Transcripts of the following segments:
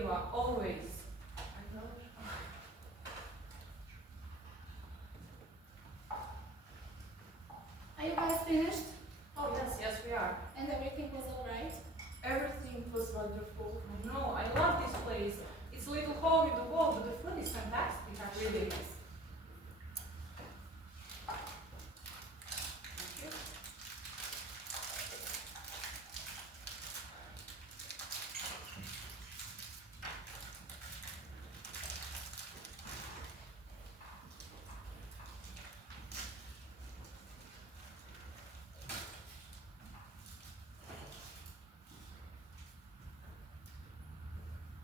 diva, always. Are you guys finished? Oh, yes, we are. And everything was alright? Everything was wonderful. I know, I love this place. It's a little hole in the wall, but the food is fantastic. It really is.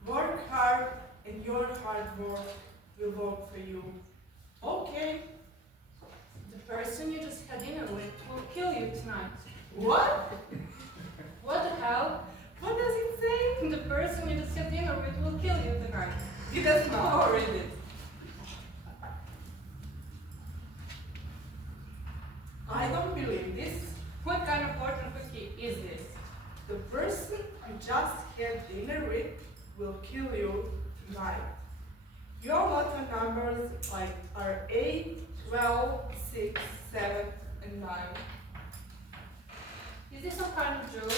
Work hard and your hard work will work for you. Okay. The person you just had dinner with will kill you tonight. What? What the hell? What does it say? The person you just had dinner with will kill you tonight. It does not. Read it. I don't believe this. What kind of fortune cookie is this? The person you just had dinner with will kill you tonight. Your lotto numbers are 8, 12, 6, 7, and 9. Is this some kind of joke?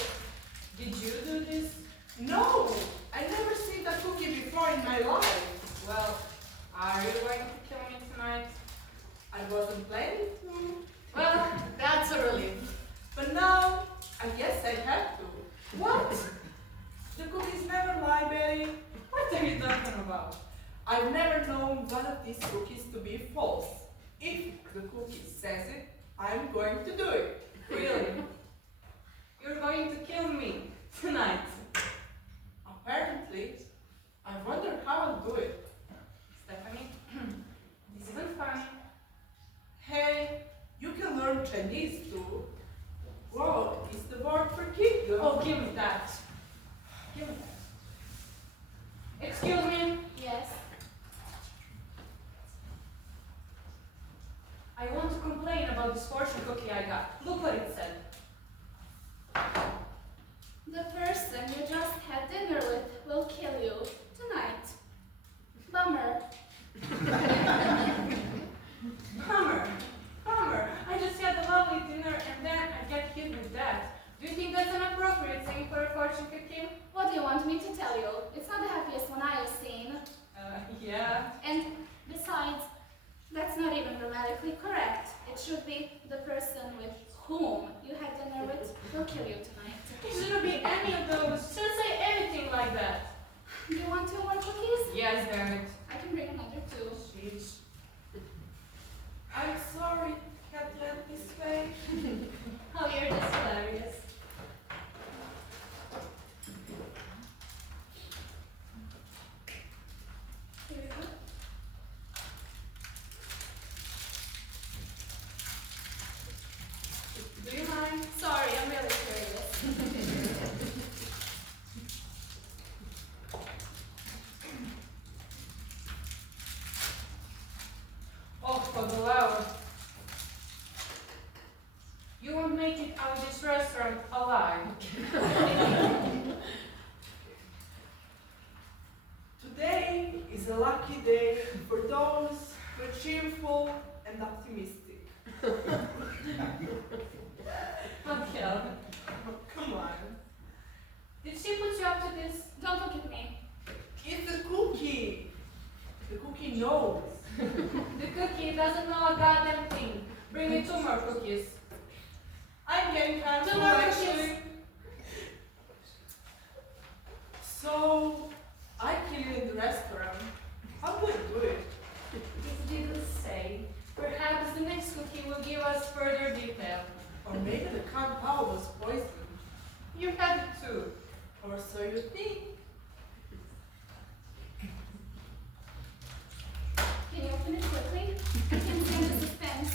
Did you do this? No! I never seen a cookie before in my life. Well, are you going to kill me tonight? I wasn't planning to. Well, that's a relief. But now, I guess I have to. What? The cookies never lie, Betty. What are you talking about? I've never known one of these cookies to be false. If the cookie says it, I'm going to do it. Really? You're going to kill me tonight. Apparently. I wonder how I'll do it. Stephanie, this isn't funny. Hey, you can learn Chinese too. Whoa, is the word for kid. Oh, give me that. Give me that. Excuse me. Yes. I want to complain about this fortune cookie I got. Look what it said. The person you just had dinner with will kill you tonight. Bummer. Bummer. I just had a lovely dinner and then I get hit with that. Do you think that's an appropriate thing for a fortune cookie? What do you want me to tell you? It's not the happiest one I have seen. Yeah. And besides, that's not even grammatically correct. It should be the person with whom you had dinner with will kill you tonight. It shouldn't be any of those. Shouldn't say anything like that. Do you want 2 more cookies? Yes, damn it. I can bring another 2. Sheesh. I'm sorry, can't let this way. Oh, you're just hilarious. Here we go. Do you mind? Sorry, I'm really curious. Oh, for the love. You won't make it out of this restaurant alive. Today is a lucky day for those who are cheerful and optimistic. Okay. Come on. Did she put you up to this? Don't look at me. It's a cookie. The cookie knows. The cookie doesn't know a goddamn thing. Bring me 2 more cookies. I'm getting kind of 2 full, more actually. cookies. So, I kill you in the restaurant. How do I do it? It didn't say. Perhaps the next cookie will give us further detail. Or maybe the compound was poisoned. You had it too. Or so you think. Can you open it quickly? I can stand the suspense.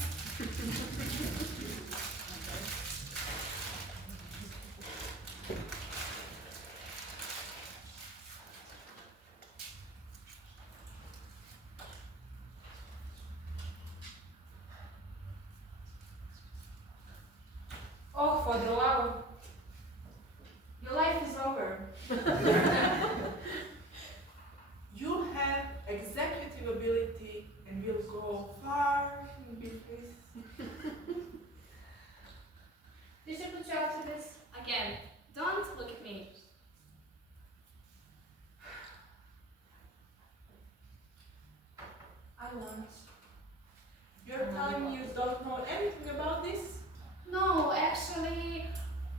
Oh, for the love. Your life is over. want. You're telling me you don't know anything about this? No, actually,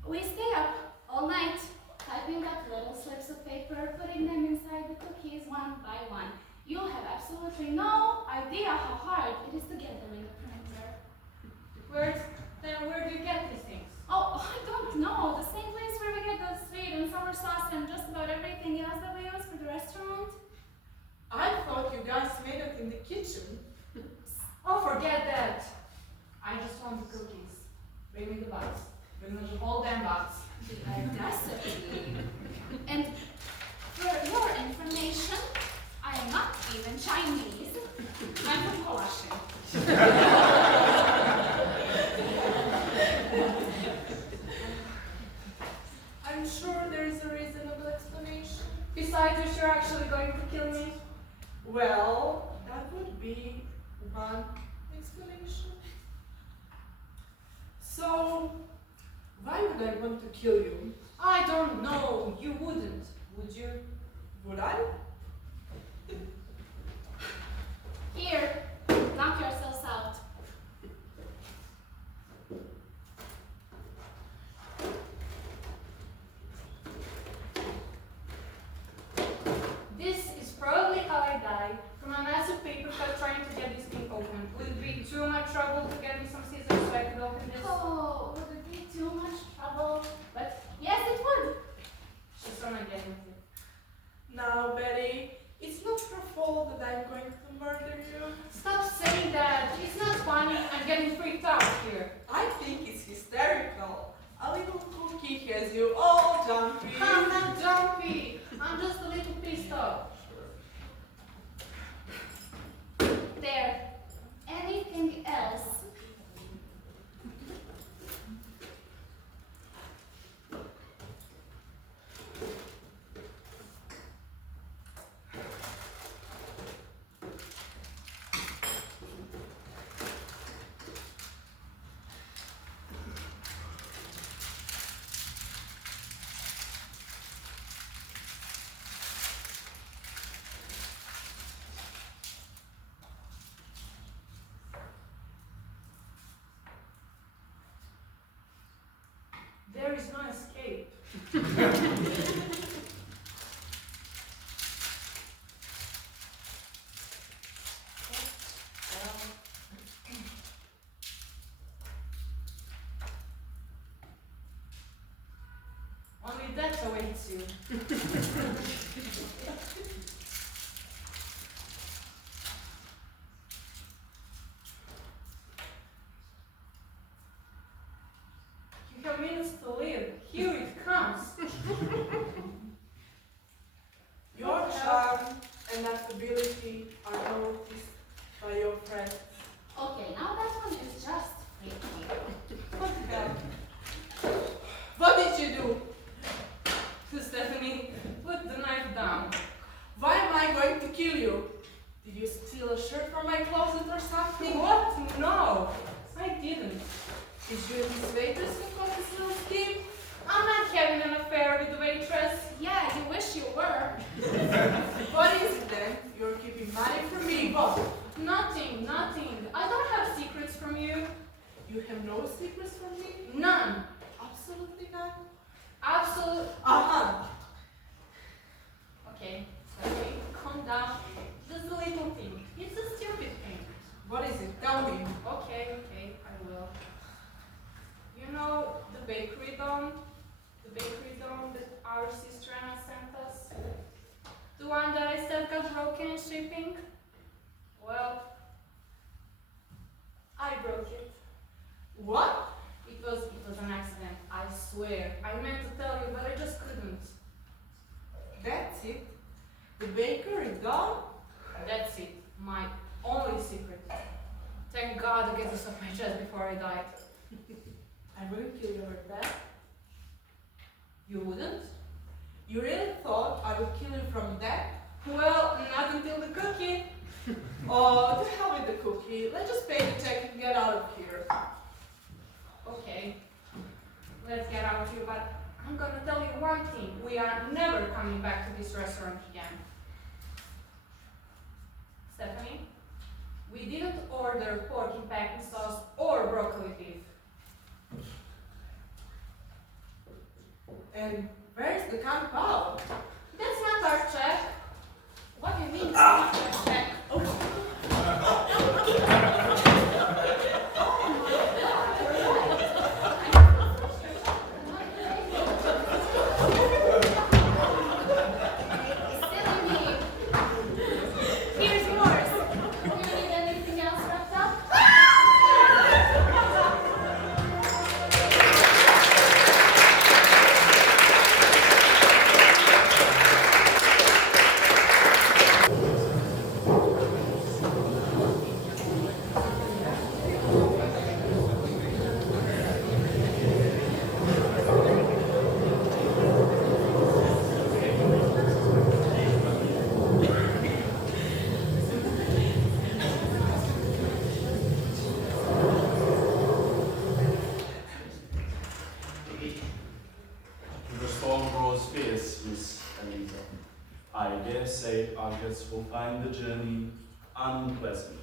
we stay up all night, typing up little slips of paper, putting them inside the cookies one by one. You have absolutely no idea how hard it is to get them in the printer. Where do you get these things? Oh, I don't know. The same place where we get the sweet and sour sauce and just about everything else that we use for the restaurant. I thought you guys made it in the kitchen. Oh, forget that. I just want the cookies. Bring me the box. Bring me the whole damn box. Recipe. And for your information, I am not even Chinese. I'm from Croatia. I'm sure there's a reasonable explanation. Besides, if you're actually going to kill me. Well, that would be one explanation. So, why would I want to kill you? I don't know. You wouldn't, would you? Would I? Here, knock yourselves out. This is probably how I die, from a massive paper cut trying to get this thing open. Would it be too much trouble to get me some scissors so I could open this? Oh, would it be too much trouble? But yes, it would. She's so not getting it. Now, Betty, it's not your fault that I'm going to murder you. Stop saying that. It's not funny. I'm getting freaked out here. I think it's hysterical. A little cookie has you all jumpy. I'm not jumpy. I'm just a little pissed off. There. Anything else? There is no escape. Only death awaits you. You have minutes to live. Here it comes. Your charm and affability are noticed by your friends. Okay, now that one is just freaky. What the hell? What did you do? Stephanie, put the knife down. Why am I going to kill you? Did you steal a shirt from my closet or something? What? No, I didn't. Did you and this waitress have got this little scheme? I'm not having an affair with the waitress. Yeah, you wish you were. What is it then? You're keeping money from me, what? Nothing, nothing. I don't have secrets from you. You have no secrets from me? None. Absolutely none. Absolute. Uh-huh. Okay, Stephanie, calm down. Just a little thing. It's a stupid thing. What is it? Tell me. Okay, I will. You know the bakery dome? The bakery dome that our sister Anna sent us? The one that I said got broken in shipping? Well, I broke it. What? It was an accident, I swear. I meant to tell you, but I just couldn't. That's it? The baker is gone? That's it. My only secret. Thank God I get this off my chest before I died. I wouldn't kill you over that. You wouldn't? You really thought I would kill you from that? Well, not until the cookie. Oh, to hell with the cookie. Let's just pay the check and get out of here. Okay, let's get out of here, but I'm gonna tell you one thing. We are never coming back to this restaurant again. Stephanie, order pork in packing sauce or broccoli beef. And where's the Kung-Pao? That's not our check. What do you mean it's not your check? Silly me. Here's yours. Do you need anything else wrapped up? The storm grows fierce, Miss Anita. I dare say our guests will find the journey unpleasant.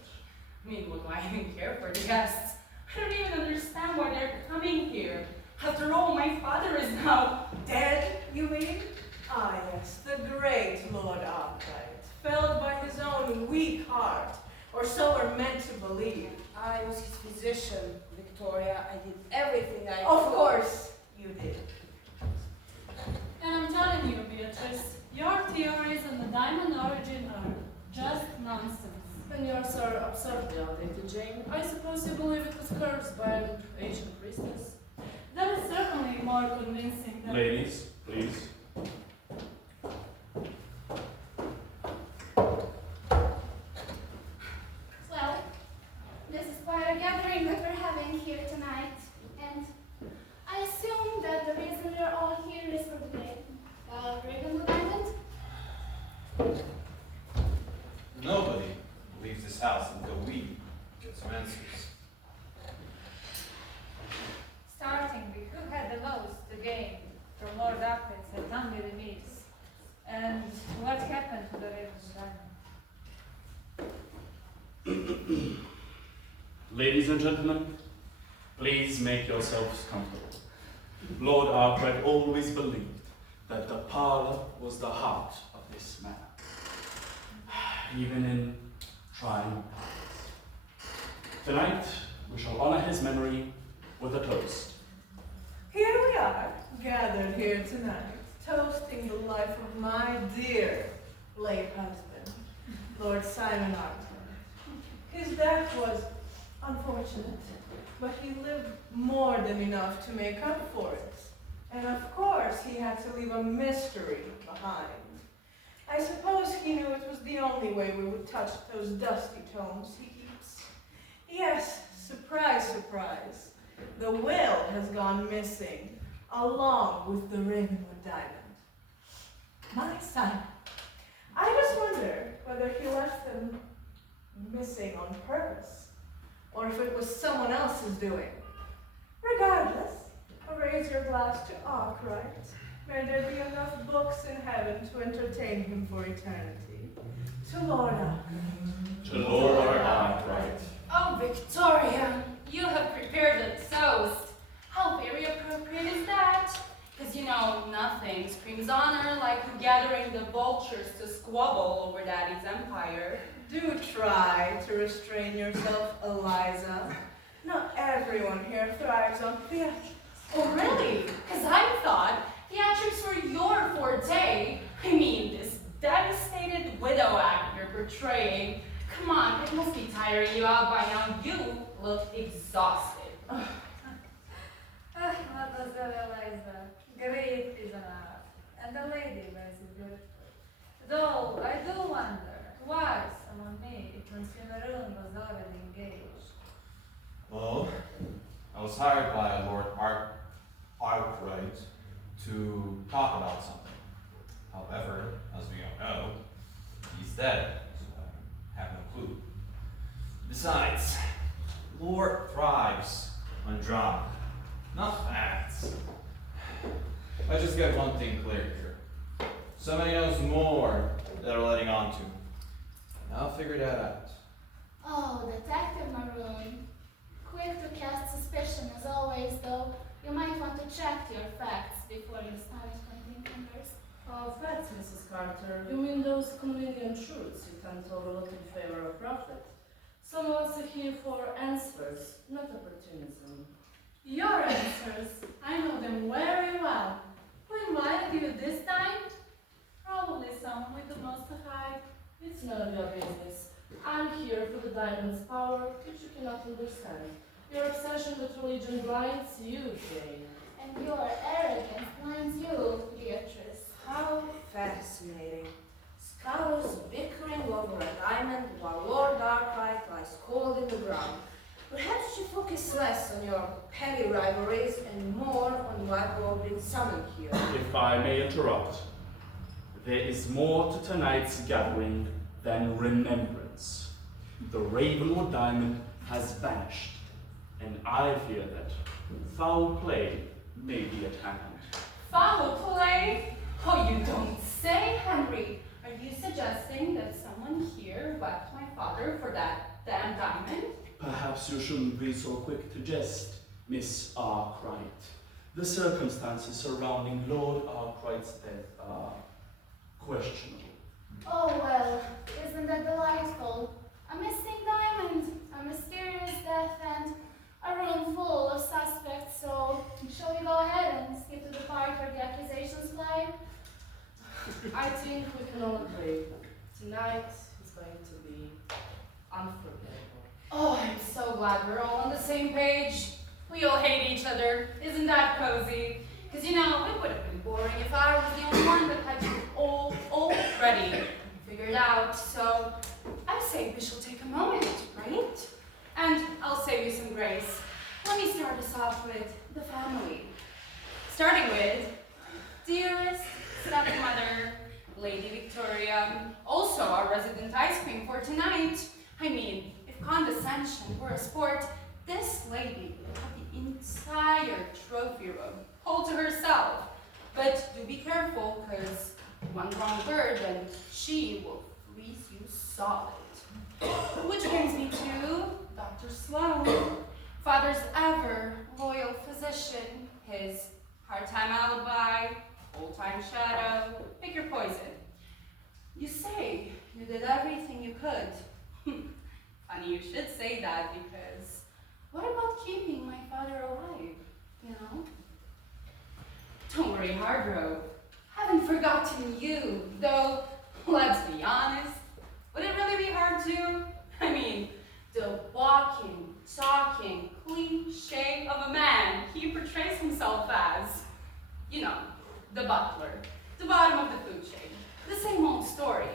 I mean, what do I even care for the guests? I don't even understand why they're coming here. After all, my father is now Dead, you mean? Ah, yes, the great Lord Arkwright, felled by his own weak heart, or so we're meant to believe. I was his physician, Victoria. I did everything I Of could. course you did. And I'm telling you, Beatrice, your theories on the diamond origin are just nonsense. And yours are absurdly outdated, Jane. I suppose you believe it was cursed by an ancient priestess. That is certainly more convincing than... Ladies, please. Well, this is quite a gathering that we're having here tonight, and I assume that the reason we're all here is for the Ravenwood Diamond. Nobody leaves this house until we get some answers. Starting with who had the most to gain from Lord Upwards at Unbelievers, and what happened to the Ravenwood Diamond. Ladies and gentlemen, please make yourselves comfortable. Lord Arkwright always believed that the parlor was the heart of this manor, even in trying times. Tonight, we shall honor his memory with a toast. Here we are, gathered here tonight, toasting the life of my dear late husband, Lord Simon Arkwright. His death was unfortunate, but he lived more than enough to make up for it. And of course, he had to leave a mystery behind. I suppose he knew it was the only way we would touch those dusty tomes he keeps. Yes, surprise, surprise. The will has gone missing, along with the Ravenwood Diamond. My son. I just wonder whether he left them missing on purpose, or if it was someone else's doing. Regardless, raise your glass to Arkwright. May there be enough books in heaven to entertain him for eternity. To Lord Arkwright. To Lord Arkwright. Oh, Victoria, you have prepared a toast. How very appropriate is that? Because you know, nothing screams honor like gathering the vultures to squabble over Daddy's empire. Do try to restrain yourself, Eliza. Not everyone here thrives on theater. Oh, really? Because I thought theatrics were your forte. I mean, this devastated widow act you're portraying. Come on, it must be tiring you out by now. You look exhausted. Mademoiselle Eliza, great is an art, and the lady wears it beautifully. Though I do wonder why someone made it when Cimarron was already engaged. Well, I was hired by Lord Arkwright to talk about something. However, as we all know, he's dead, so I have no clue. Besides, Lord thrives on drama, not facts. I just get one thing clear here. Somebody knows more that are letting on to. And I'll figure that out. Oh, Detective Maroon. Quick to cast suspicion as always, though. You might want to check your facts before you start pointing fingers. Oh, facts, Mrs. Carter. You mean those convenient truths you tend to overlook in favor of profit? Some of us are here for answers, not opportunism. Your answers. I know them very well. Who invited you this time? Probably someone with the most to hide. It's none of your business. I'm here for the diamond's power, which you cannot understand. Your obsession with religion blinds you, Jane. And your arrogance blinds you, Beatrice. How fascinating. Scholars bickering over a diamond while Lord Arkwright lies cold in the ground. Perhaps you focus less on your petty rivalries and more on what you've been summoned here. If I may interrupt, there is more to tonight's gathering than remembrance. The Ravenwood Diamond has vanished, and I fear that foul play may be at hand. Foul play? Oh, you don't say, Henry. Are you suggesting that someone here wept my father for that damn diamond? Perhaps you shouldn't be so quick to jest, Miss Arkwright. The circumstances surrounding Lord Arkwright's death are questionable. Oh, well, isn't that delightful? A missing diamond, a mysterious death, and a room full of suspects, so shall we go ahead and skip to the part where the accusations fly? I think we can all agree. Tonight is going to be unforgettable. Oh, I'm so glad we're all on the same page. We all hate each other. Isn't that cozy? Because, you know, it would have been boring if I was the only one that had you all already figured out. So I say we shall take a moment, right? And I'll save you some grace. Let me start us off with the family. Starting with Dearest, stepmother, Lady Victoria, also our resident ice cream for tonight. I mean, if condescension were a sport, this lady would have the entire trophy room all to herself. But do be careful, because one wrong word and she will freeze you solid. Which brings me to Dr. Sloan, father's ever loyal physician, his part-time alibi, full-time shadow, pick your poison. You say you did everything you could. Funny you should say that, because what about keeping my father alive, you know? Don't worry, Hargrove. Haven't forgotten you, though, let's be honest. Would it really be hard to? I mean, the walking, talking, cliche of a man he portrays himself as. You know, the butler, the bottom of the food chain, the same old story.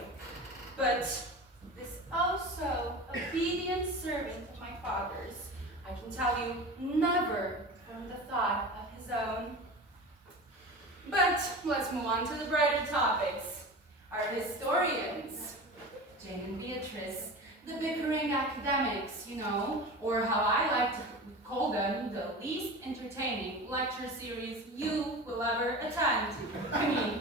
But this also obedient servant of my father's, I can tell you, never formed the thought of his own. But let's move on to the brighter topics. Our historians, Jane and Beatrice, the bickering academics, you know, or how I like to call them, the least entertaining lecture series you will ever attend. I mean,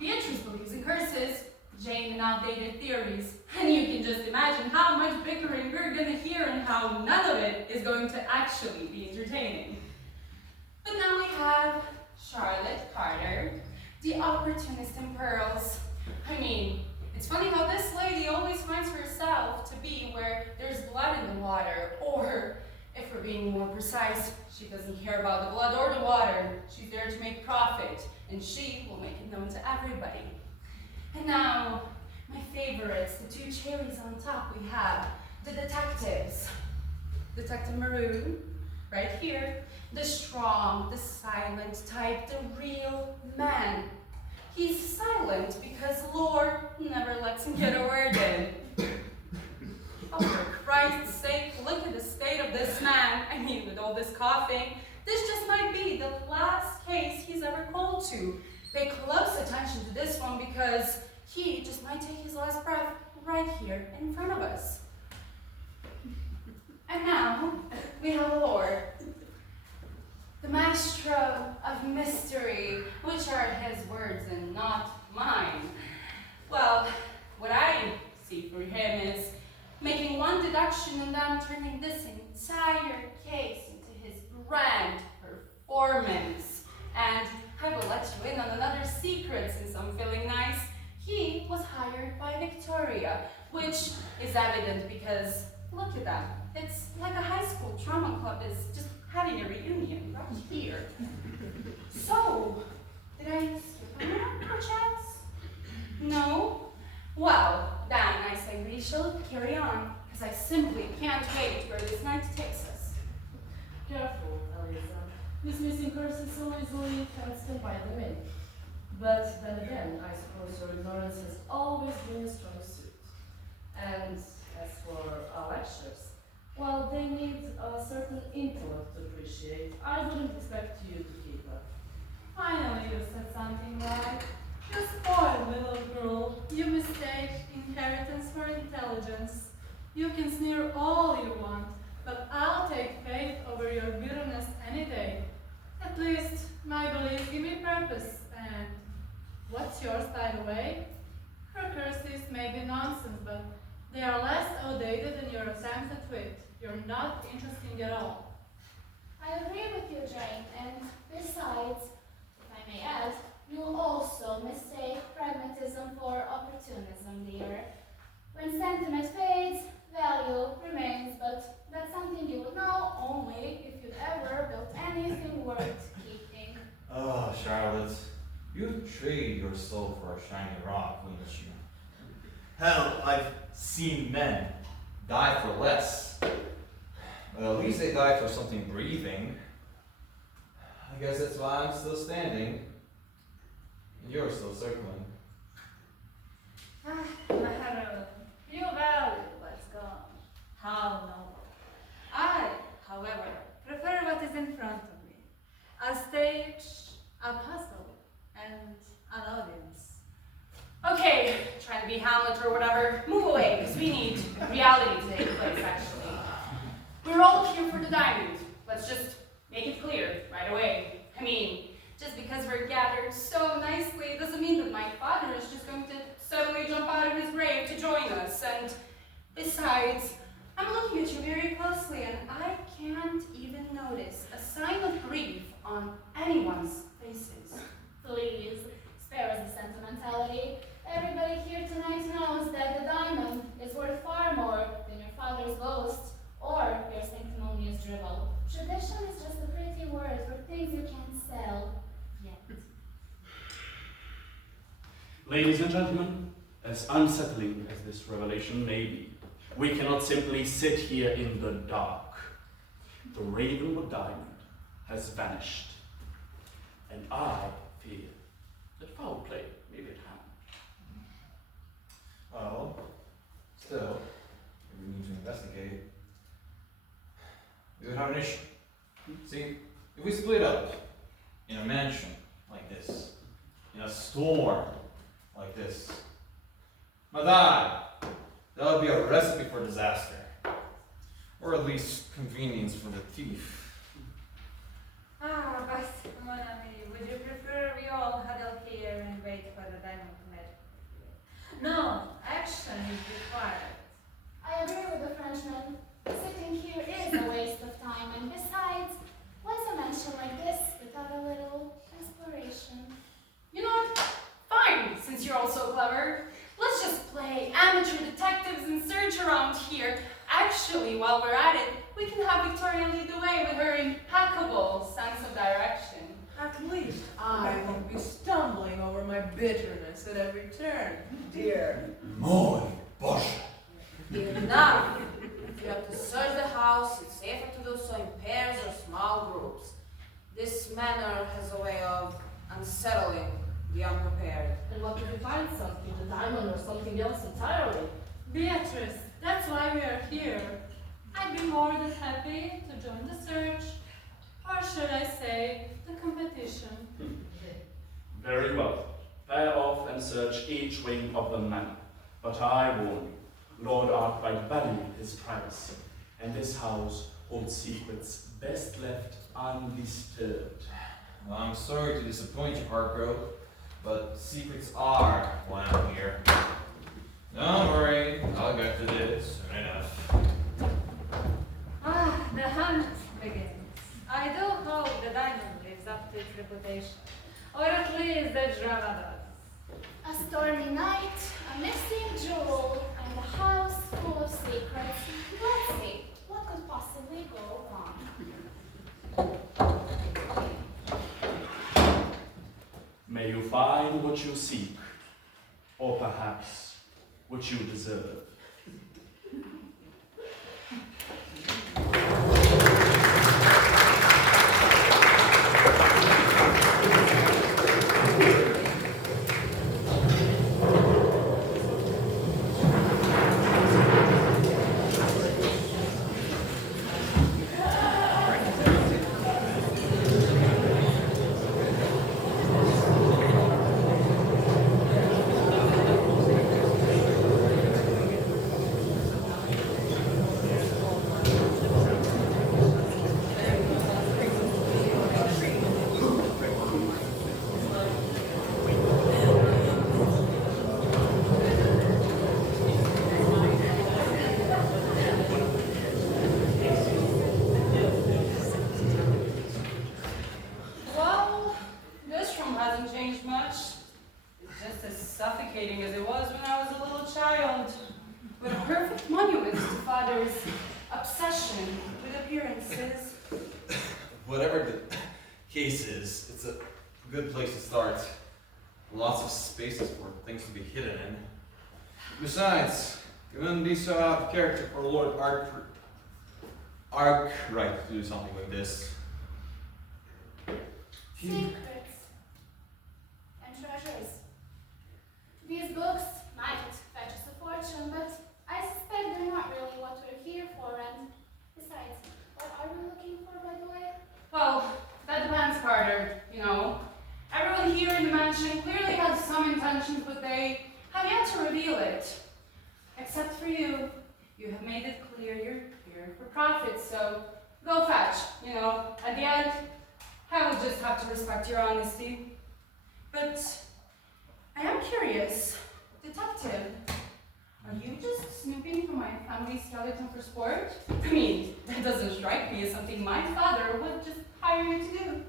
Beatrice believes in curses, Jane in outdated theories, and you can just imagine how much bickering we're gonna hear and how none of it is going to actually be entertaining. But now we have Charlotte Carter, the opportunist in pearls. I mean, it's funny how this lady always finds herself to be where there's blood in the water, or, if we're being more precise, she doesn't care about the blood or the water. She's there to make profit, and she will make it known to everybody. And now, my favorites, the two cherries on top, we have the detectives. Detective Maroon, right here. The strong, the silent type, the real man. He's silent because Lord never lets him get a word in. Oh, for Christ's sake, look at the state of this man. I mean, with all this coughing, this just might be the last case he's ever called to. Pay close attention to this one because he just might take his last breath right here in front of us. And now, we have Lord, the maestro of mystery, which are his words and not mine. Well, what I see for him is making one production and them turning this entire case into his grand performance. And I will let you in on another secret since I'm feeling nice. He was hired by Victoria, which is evident because look at them. It's like a high school drama club is just having a reunion right here. So, did I skip a minute, perchance? No? Well, then I say we shall carry on, because I simply can't wait where this night takes us. Careful, Eliza. Dismissing curses so easily can't stand by them in. But then again, I suppose your ignorance has always been a strong suit. And as for our lectures, while they need a certain intellect to appreciate, I wouldn't expect you to keep up. Finally, you said something right. You spoiled little girl. You mistake inheritance for intelligence. You can sneer all you want, but I'll take faith over your bitterness any day. At least, my beliefs give me purpose, and what's yours, by the way? Her curses may be nonsense, but they are less outdated than your attempts at wit. You're not interesting at all. I agree with you, Jane, and besides, if I may add, you also mistake pragmatism for opportunism, dear. When sentiment fades, value remains, but that's something you would know only if you'd ever built anything worth keeping. Oh, Charlotte, you'd trade your soul for a shiny rock, wouldn't you? Hell, I've seen men die for less. Well, at least they died for something breathing. I guess that's why I'm still standing. And you're still circling. Maharu, you value what's gone. How noble. I, however, prefer what is in front of me. A stage, a puzzle, and an audience. Okay, trying to be Hamlet or whatever, move away, because we need reality to take place, actually. We're all here for the diamond. Let's just make it clear right away. I mean, just because we're gathered so nicely doesn't mean that my father is just going to suddenly jump out of his grave to join us. And besides, I'm looking at you very closely and I can't even notice a sign of grief on anyone's faces. Please, spare us the sentimentality. Everybody here tonight knows that the diamond is worth far more than your father's ghost or your sanctimonious drivel. Tradition is just a pretty word for things you can't sell yet. Ladies and gentlemen, as unsettling as this revelation may be, we cannot simply sit here in the dark. The Ravenwood Diamond has vanished, and I fear that foul play may be at hand. Well, still, if we need to investigate, we would have an issue. See, if we split up in a mansion like this, in a storm like this, Madame, that would be a recipe for disaster. Or at least convenience for the thief. Ah, but, mon ami, would you prefer we all huddle here and wait for the diamond to magic? No, action is required. I agree with the Frenchman. Sitting here is a waste of time, and besides, what's a mansion like this without a little inspiration? You know what? Fine, since you're all so clever. Let's just play amateur detectives and search around here. Actually, while we're at it, we can have Victoria lead the way with her impeccable sense of direction. At least I won't be stumbling over my bitterness at every turn, dear. Muy Boże. Enough! If you have to search the house, it's safer to do so in pairs or small groups. This manor has a way of unsettling the unprepared. And what if you find something, the diamond or something else entirely? Beatrice, that's why we are here. I'd be more than happy to join the search, or should I say, the competition. Very well. Pair off and search each wing of the manor. But I warn you, Lord Arkwright valued his privacy, and this house holds secrets best left undisturbed. Well, I'm sorry to disappoint you, Hargrove, but secrets are why I'm here. Don't worry, I'll get to this soon enough. what you seek, or perhaps what you deserve. Well, this room hasn't changed much. It's just as suffocating as it was when I was a little child. But a perfect monument to Father's obsession with appearances. Whatever the case is, it's a good place to start. Lots of spaces for things to be hidden in. Besides, it wouldn't be so out of character for Lord Arkwright to do something like this. Secrets and treasures. These books might fetch us a fortune, but I suspect they're not really what we're here for, and besides, what are we looking for, by the way? Well, that depends, Carter. You know, everyone here in the mansion clearly has some intentions, but they have yet to reveal it. Except for you. You have made it clear you're here for profit, so go fetch. You know, at the end, I will just have to respect your honesty. But I am curious, detective, are you just snooping for my family skeleton for sport? I mean, that doesn't strike me as something my father would just hire you to do.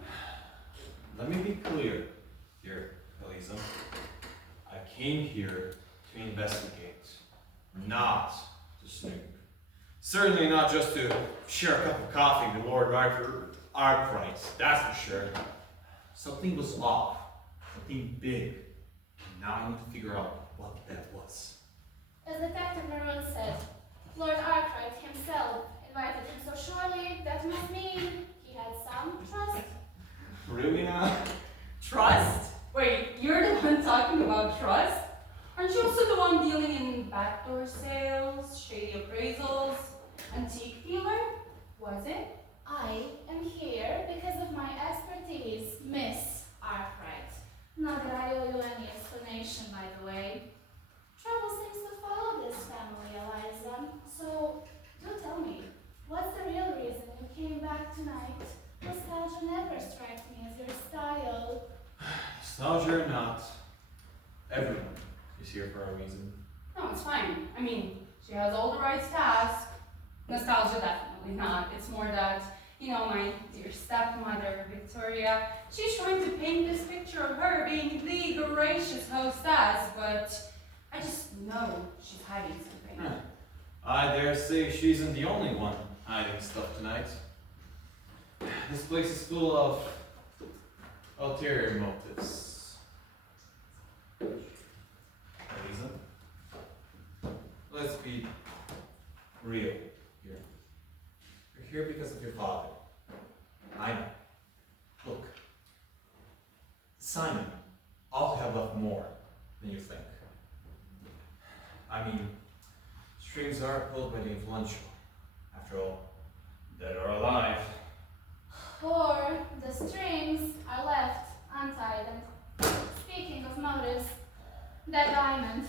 Let me be clear here, Eliza. I came here to investigate, not to snoop. Certainly not just to share a cup of coffee with Lord Arkwright, that's for sure. Something was off, something big. Now I need to figure out what that was. As Detective Maroon said, Lord Arkwright himself invited him, so surely that must mean he had some trust. Really now? Trust? Wait, you're the one talking about trust? Aren't you also the one dealing in backdoor sales, shady appraisals, antique dealer? Was it? I am here because of my expertise, Miss Arkwright. Not that I owe you any explanation, by the way. Trouble seems to follow this family, Eliza. So, do tell me, what's the real reason you came back tonight? Nostalgia never strikes me as your style. Nostalgia or not, everyone is here for a reason. No, it's fine. I mean, she has all the rights to ask. Nostalgia, definitely not. It's more that, you know, my dear stepmother, Victoria, she's trying to paint this picture of her being the gracious hostess, but I just know she's hiding something. I dare say she isn't the only one hiding stuff tonight. This place is full of ulterior motives. Eliza, let's be real here. You're here because of your father. I know. Look, Simon ought to have left more than you think. I mean, strings are pulled by the influential. After all, dead or alive. Or the strings are left untied. And speaking of motives, that diamond.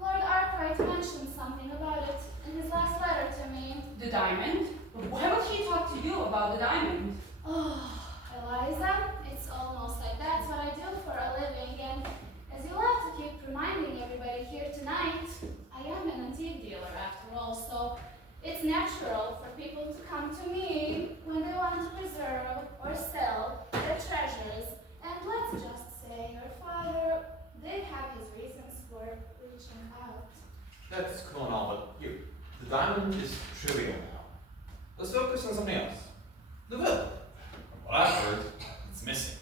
Lord Arkwright mentioned something about it in his last letter to me. The diamond? But why would he talk to you about the diamond? Oh, Eliza, it's almost like that's what I do for a living, and as you'll have to keep reminding everybody here tonight, I am an antique dealer after all, so it's natural for people to come to me when they want to preserve or sell their treasures. And let's just say your father did have his reasons for reaching out. That's cool and all, but here, the diamond is trivial now. Let's focus on something else. The will. From what I've heard, it's missing.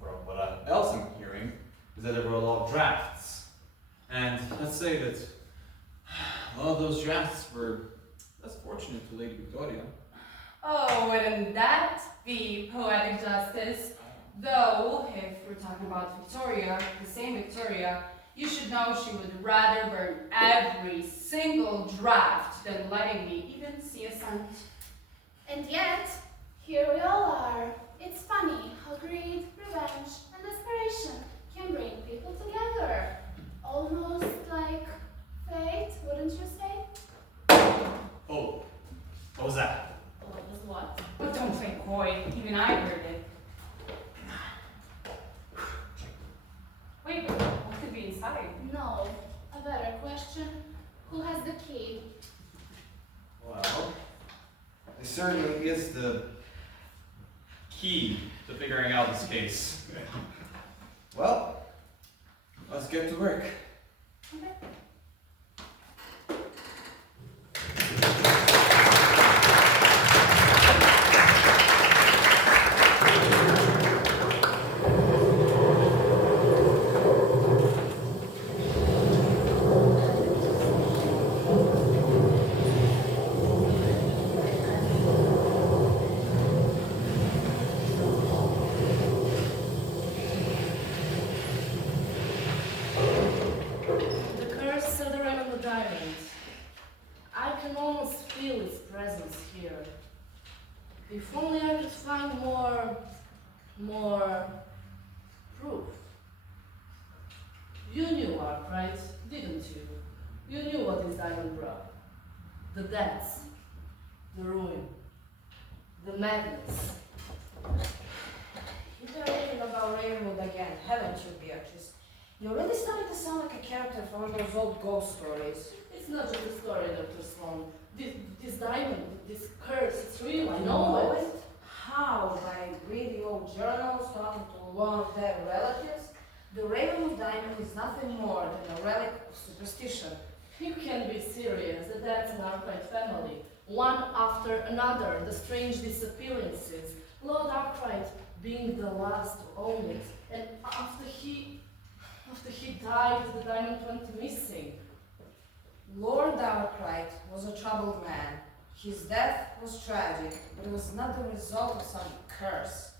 From what else I'm hearing, is say that all those drafts were less fortunate to Lady Victoria. Oh, wouldn't that be poetic justice? Though, if we're talking about Victoria, the same Victoria, you should know she would rather burn every single draft than letting me even see a cent. And yet, here we all are. It's funny how greed, revenge, and desperation can bring people together. Almost like fate, wouldn't you say? Oh, what was that? What was what? But don't think coy, even I heard it. Wait, what could be inside? No, a better question. Who has the key? Well, it certainly is the key to figuring out this case. Well, let's get to work. Okay. The curse of the Ravenwood Diamond. I can almost feel its presence here. If only I could find more proof. You knew Mark, right? Didn't you? You knew what this diamond brought. The debts, the ruin, the madness. You've been reading about Ravenwood again, haven't you, Beatrice? You're really starting to sound like a character from one of those old ghost stories. It's not just a story, Dr. Sloan. This diamond, this curse, it's real, I You know it. How? By reading old journals, talking to long dead relatives? The Ravenwood Diamond is nothing more than a relic of superstition. You can be serious, that's an Arkwright family. One after another, the strange disappearances. Lord Arkwright being the last to own it. And after he died, the diamond went missing. Lord Arkwright was a troubled man. His death was tragic, but it was not the result of some curse.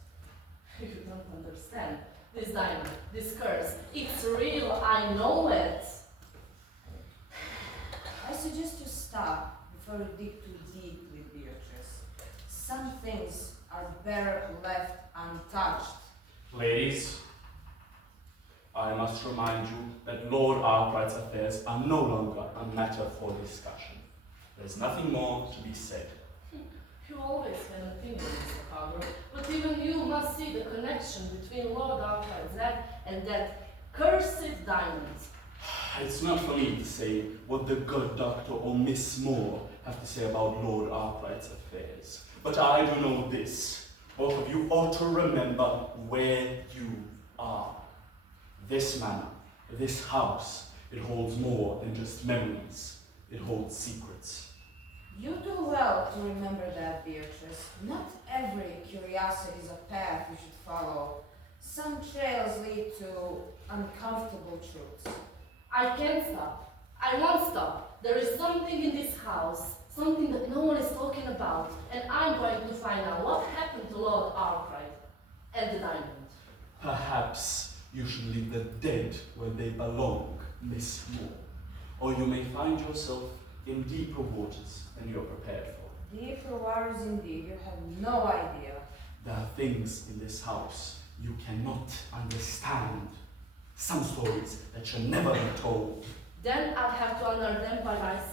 You don't understand. This diamond, this curse, it's real, I know it. I suggest you stop before you dig too deeply, Beatrice. Some things are better left untouched. Ladies, I must remind you that Lord Arkwright's affairs are no longer a matter for discussion. There's nothing more to be said. You always had an opinion, Mr. Harbour, but even you must see the connection between Lord Arkwright's death and that cursed diamond. It's not for me to say what the good doctor or Miss Moore have to say about Lord Arkwright's affairs. But I do know this. Both of you ought to remember where you are. This manor, this house, it holds more than just memories. It holds secrets. You do well to remember that, Beatrice. Not every curiosity is a path you should follow. Some trails lead to uncomfortable truths. I can't stop. I won't stop. There is something in this house, something that no one is talking about, and I'm going to find out what happened to Lord Arkwright and the diamond. Perhaps you should leave the dead where they belong, Miss Moore. Or you may find yourself in deeper waters than you're prepared for. Deeper waters indeed, you have no idea. There are things in this house you cannot understand. Some stories that should never be told. Then I'll have to unearth them by myself.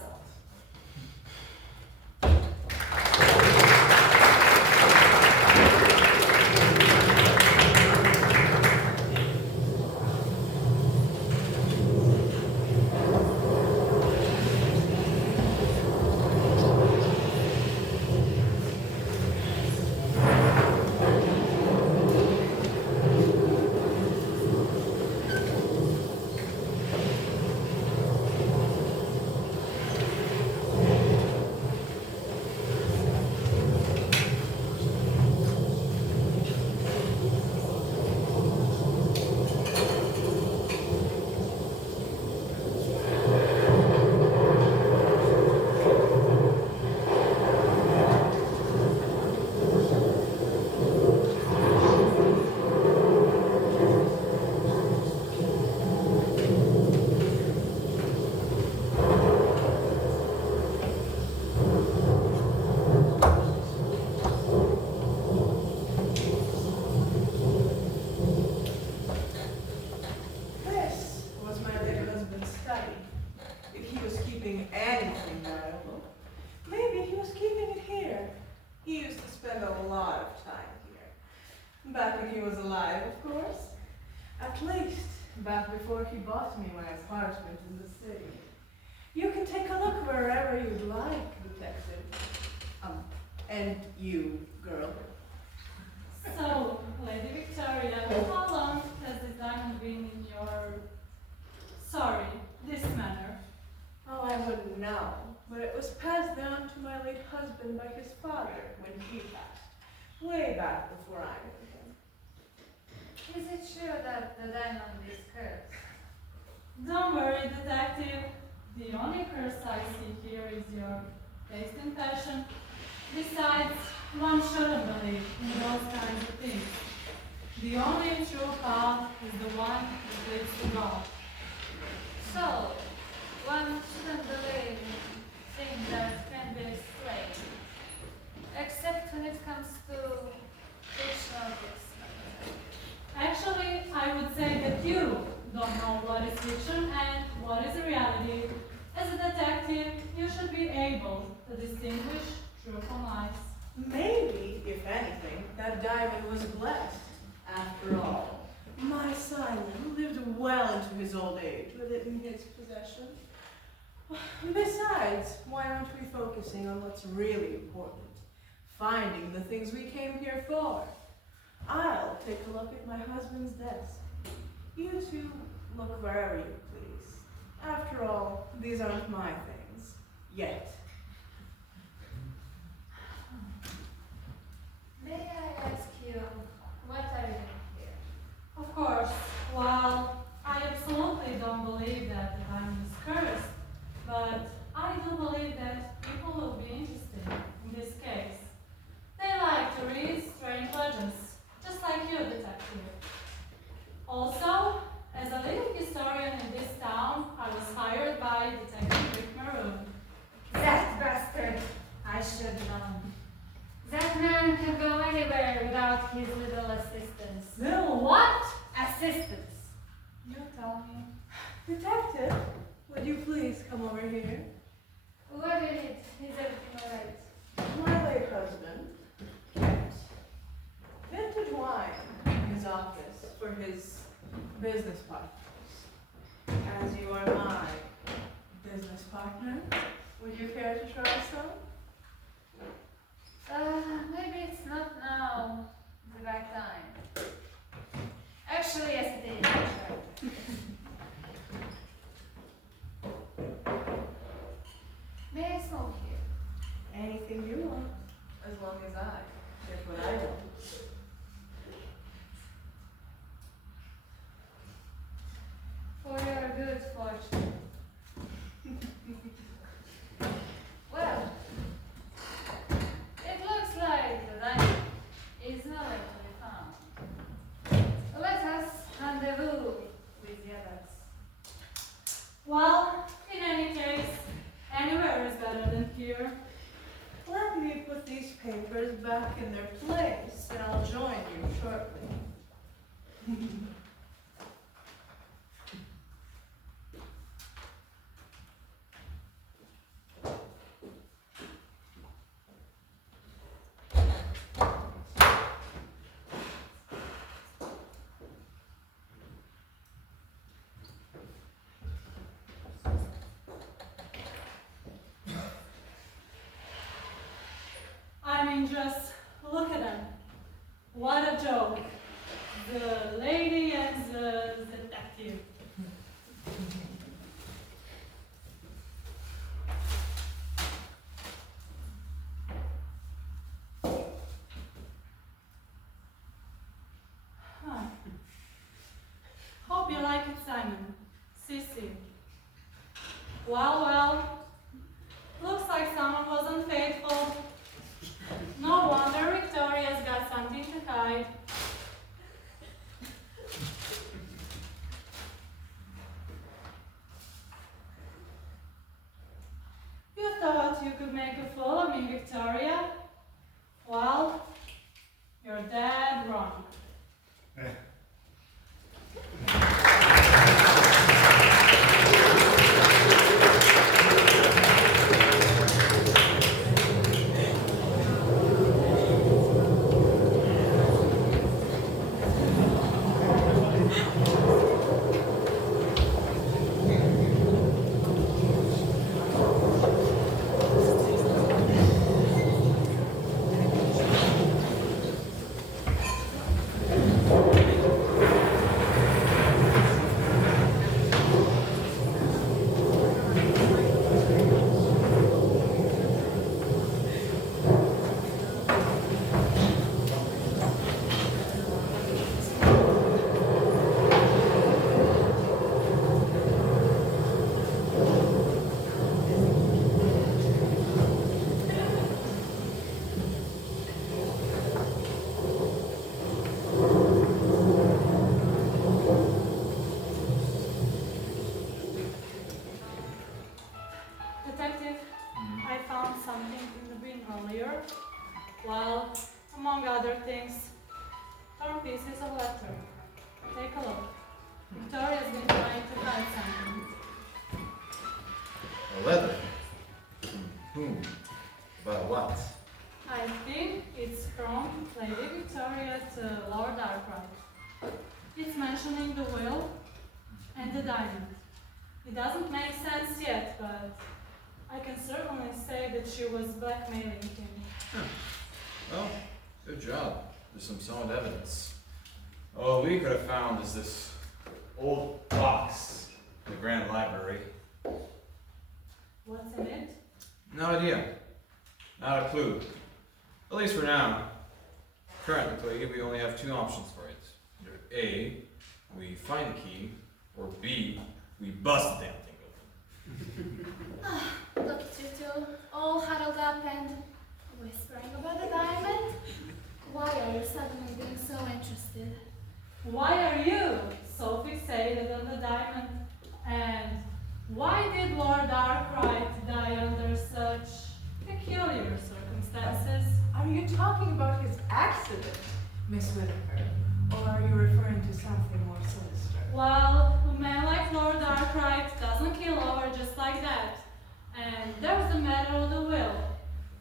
keeping anything valuable. Maybe he was keeping it here. He used to spend a lot of time here. Back when he was alive, of course. At least, back before he bought me my apartment in the city. You can take a look wherever you'd like, detective. And you, girl. So, Lady Victoria, how long has this diamond been in your... Sorry, this manor? Oh, I wouldn't know, but it was passed down to my late husband by his father when he passed, way back before I knew him. Is it true that the diamond is cursed? Don't worry, detective. The only curse I see here is your taste and passion. Besides, one shouldn't believe in those kinds of things. The only true path is the one that leads to God. So, one shouldn't believe in things that can be explained, except when it comes to fictional books. Actually, I would say that you don't know what is fiction and what is reality. As a detective, you should be able to distinguish true from lies. Maybe, if anything, that diamond was blessed. After all, my Simon lived well into his old age with it in his possession. Besides, why aren't we focusing on what's really important? Finding the things we came here for. I'll take a look at my husband's desk. You two look wherever you please. After all, these aren't my things. Yet. May I ask you, what are you doing here? Of course, while I absolutely don't believe that the diamond is cursed, but I do believe that people will be interested in this case. They like to read strange legends, just like you, detective. Also, as a living historian in this town, I was hired by Detective Rick Maroon. That bastard! I should know. That man can go anywhere without his little assistance. Little what? Assistance. You tell me. Detective, would you please come over here? What do you need? Is everything alright? My late husband kept vintage wine in his office for his business partners. As you are my business partner, would you care to try some? Maybe it's not now the right time. Actually, yes it is. Sure. May I smoke here? Anything you want, as long as I get what I want. For your good fortune. Well, it looks like the diamond is nowhere to be found. Let us rendezvous with the others. Well, in any case, anywhere is better than here. Let me put these papers back in their place, and I'll join you shortly. I mean, just look at them. What a joke. The lady and the detective. Huh. Hope you like it, Simon. Sissy. Well, looks like someone was unfaithful. No wonder Victoria's got something to hide. You thought you could make a fool of me, Victoria? Well, you're dead wrong. Detective, I found something in the bin earlier. Well, among other things, torn pieces of letter. Take a look. Victoria's been trying to hide something. A letter? Whom? About what? I think it's from Lady Victoria to Lord Arkwright. It's mentioning the will and the diamond. It doesn't make sense yet, but I can certainly say that she was blackmailing him. Well, good job. There's some solid evidence. All we could have found is this old box in the Grand Library. What's in it? No idea. Not a clue. At least for now. Currently, we only have two options for it. Either A, we find the key, or B, we bust the damn thing open. Look at you two, all huddled up and whispering about the diamond. Why are you suddenly being so interested? Why are you so fixated on the diamond? And why did Lord Arkwright die under such peculiar circumstances? Are you talking about his accident, Miss Whitaker? Or are you referring to something more sinister? Well, a man like Lord Arkwright doesn't kill over just like that. And there's the matter of the will.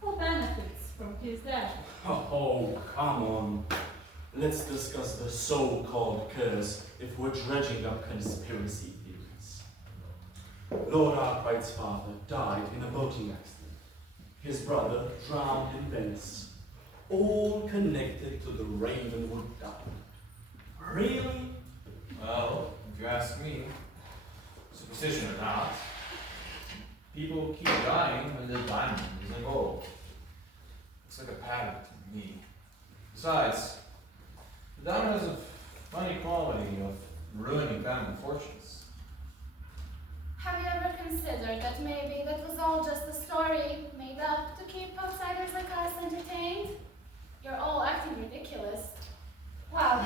Who benefits from his death? Oh, come on. Let's discuss the so-called curse if we're dredging up conspiracy theories. Lord Arkwright's father died in a boating accident. His brother drowned in Venice. All connected to the Ravenwood Diamond. Really? Well, if you ask me, superstition or not, people keep dying when the diamond isn't gold. It's like a pattern to me. Besides, the diamond has a funny quality of ruining family fortunes. Have you ever considered that maybe that was all just a story made up to keep outsiders like us entertained? You're all acting ridiculous. Well,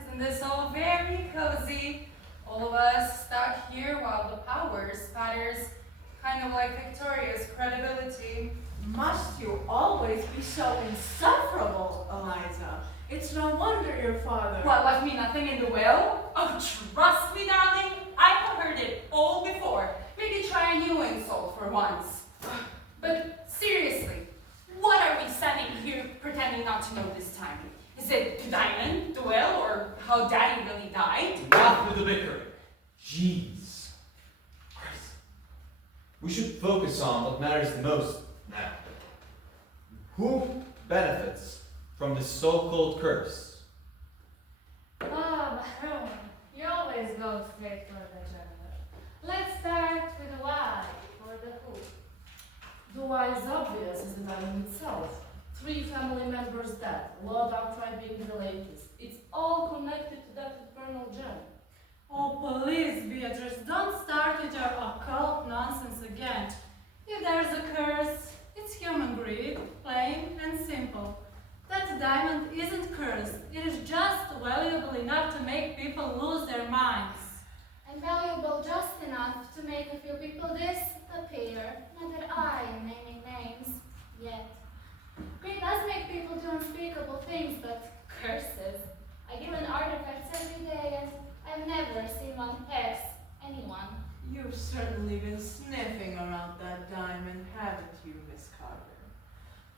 isn't this all very cozy? All of us stuck here while the power spatters, kind of like Victoria's credibility. Must you always be so insufferable, Eliza? It's no wonder your father... What, left me nothing in the will? Oh, trust me, darling, I've heard it all before. Maybe try a new insult for once. But seriously, what are we standing here pretending not to know this time? Is it the diamond, the will, or how Daddy really died? Not with the bickering. Jeez. Christ. We should focus on what matters the most now. Who benefits from this so-called curse? Oh, Maroon, you always go straight for the gender. Let's start with the why or the who. The why is obvious as the diamond itself. 3 family members dead, Lord Arkwright being the latest. It's all connected to that infernal gem. Oh, please, Beatrice, don't start with your occult nonsense again. If there's a curse, it's human greed, plain and simple. That diamond isn't cursed. It is just valuable enough to make people lose their minds. And valuable just enough to make a few people disappear. Not that I am naming names yet. Greed does make people do unspeakable things, but curses. I give an artifacts every day and I've never seen one hex anyone. You've certainly been sniffing around that diamond, haven't you, Miss Carter?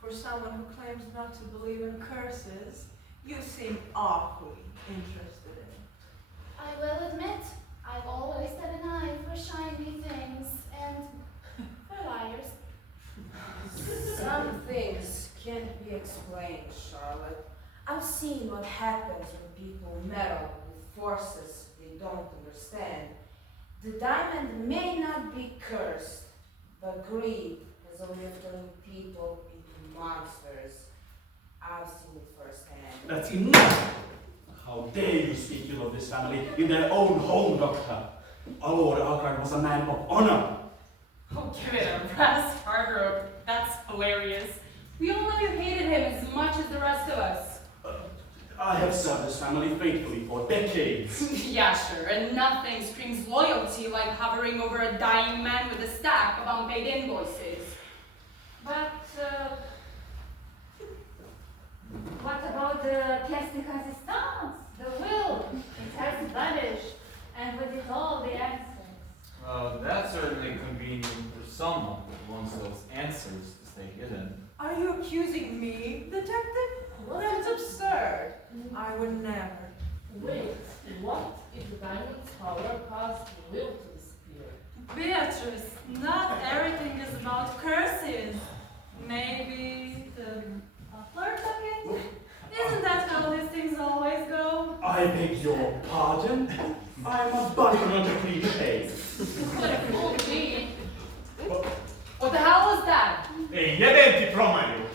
For someone who claims not to believe in curses, you seem awfully interested in it. I will admit, I've always had an eye for shiny things and for liars. Some things can't be explained, Charlotte. I've seen what happens when people meddle with forces they don't understand. The diamond may not be cursed, but greed has a way of turning people into monsters. I've seen it firsthand. That's enough! How dare you speak ill of this family in their own home, Doctor? Our Lord Arkwright was a man of honor. Oh, give it a rest, Hargrove. That's hilarious. We all know you hated him as much as the rest of us. I have served this family faithfully for decades. Yeah, sure, and nothing screams loyalty like hovering over a dying man with a stack of unpaid invoices. But what about the pièce de consistance, the will? It has vanished, and with it all the answers. That's certainly convenient for someone who wants those answers to stay hidden. Are you accusing me, detective? That's absurd. I would never. Wait, what if the diamond's power caused the will to disappear? Beatrice, not everything is about curses. Maybe the flirt again? Isn't that how these things always go? I beg your pardon? I'm a button, not a cliche. What a fool to be. What the hell was that? Ehi, gli eventi promaio!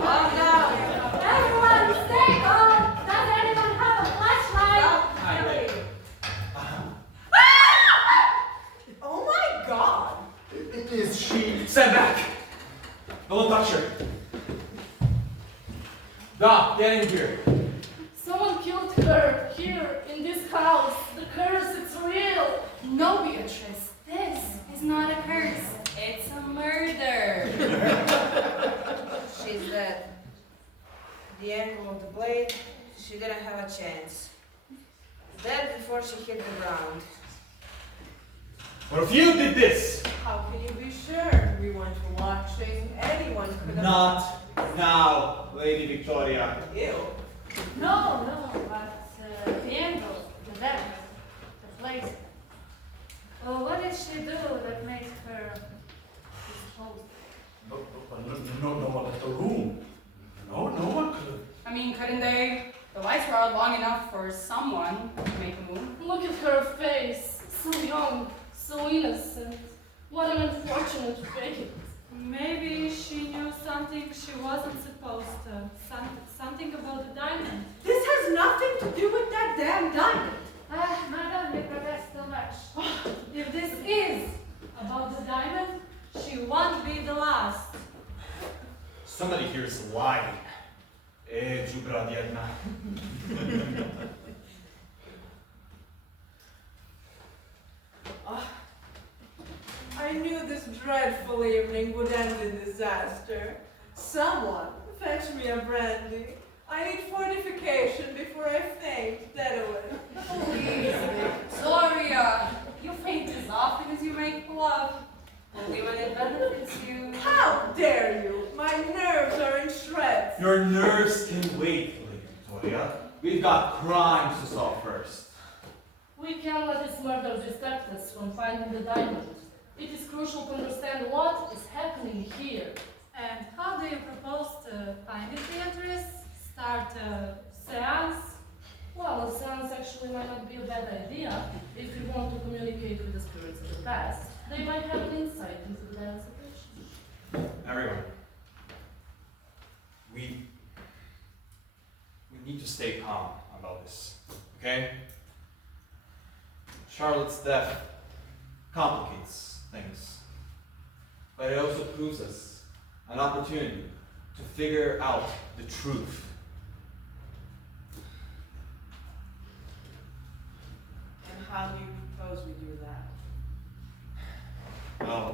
Calm down. Everyone, stay calm! Does anyone have a flashlight? Oh my God! It is she. Stand back! Don't touch her! Doc, get in here! Someone killed her here in this house. The curse, it's real. No, Beatrice, this is not a curse. It's a murder. She's dead. The angle of the blade, she didn't have a chance. Dead before she hit the ground. What if you did this? How can you be sure? We weren't watching. Anyone could have. Not now, Lady Victoria. Ew. No, but the angle, the depth, the place. Well, what did she do that made her disposed? No one left the room. No one could. I mean, couldn't they? The lights were out long enough for someone to make a move. Look at her face. So young, so innocent. What an unfortunate fate. Maybe she knew something she wasn't supposed to. Something about the diamond. This has nothing to do with that damn diamond. Madam, you protest too much. If this is about the diamond, she won't be the last. Somebody here is lying. Jubra Diana. I knew this dreadful evening would end in disaster. Someone fetch me a brandy. I need fortification before I faint dead away. Sorry, you faint as often as you make love. Only when it benefits you. How dare you? My nerves are in shreds. Your nerves can wait, Lady Victoria. We've got crimes to solve first. We can't let this murder distract us from finding the diamond. It is crucial to understand what is happening here. And how do you propose to find it, Beatrice? Start a seance? Well, a seance actually might not be a bad idea if you want to communicate with the spirits of the past. They might have an insight into the diamond situation. Everyone. We need to stay calm about this, okay? Charlotte's death complicates things, but it also proves us an opportunity to figure out the truth. And how do you propose we do that? Well,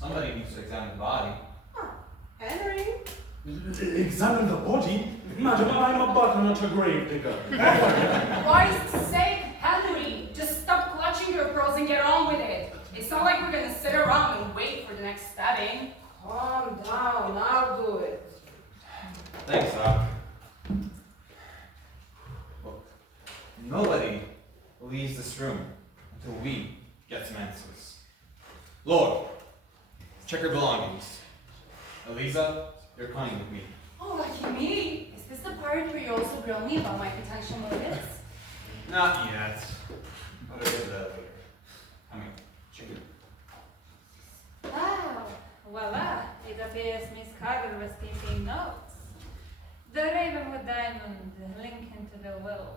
somebody needs to examine the body. Henry? Examine the body? Madam, I'm a button, not a grave digger. Christ's sake, Henry, just stop clutching your pearls and get on with it. It's not like we're gonna sit around and wait for the next stabbing. Calm down, I'll do it. Thanks, Doc. Look, nobody leaves this room until we get some answers. Lord, check your belongings. Eliza, you're coming with me. Oh, lucky me. Is this the part where you also grill me about my potential motives? Not yet. I'll get to that later. Come here. Check it. Ah, voila. It appears Miss Carter was keeping notes. The Ravenwood Diamond, link into the will.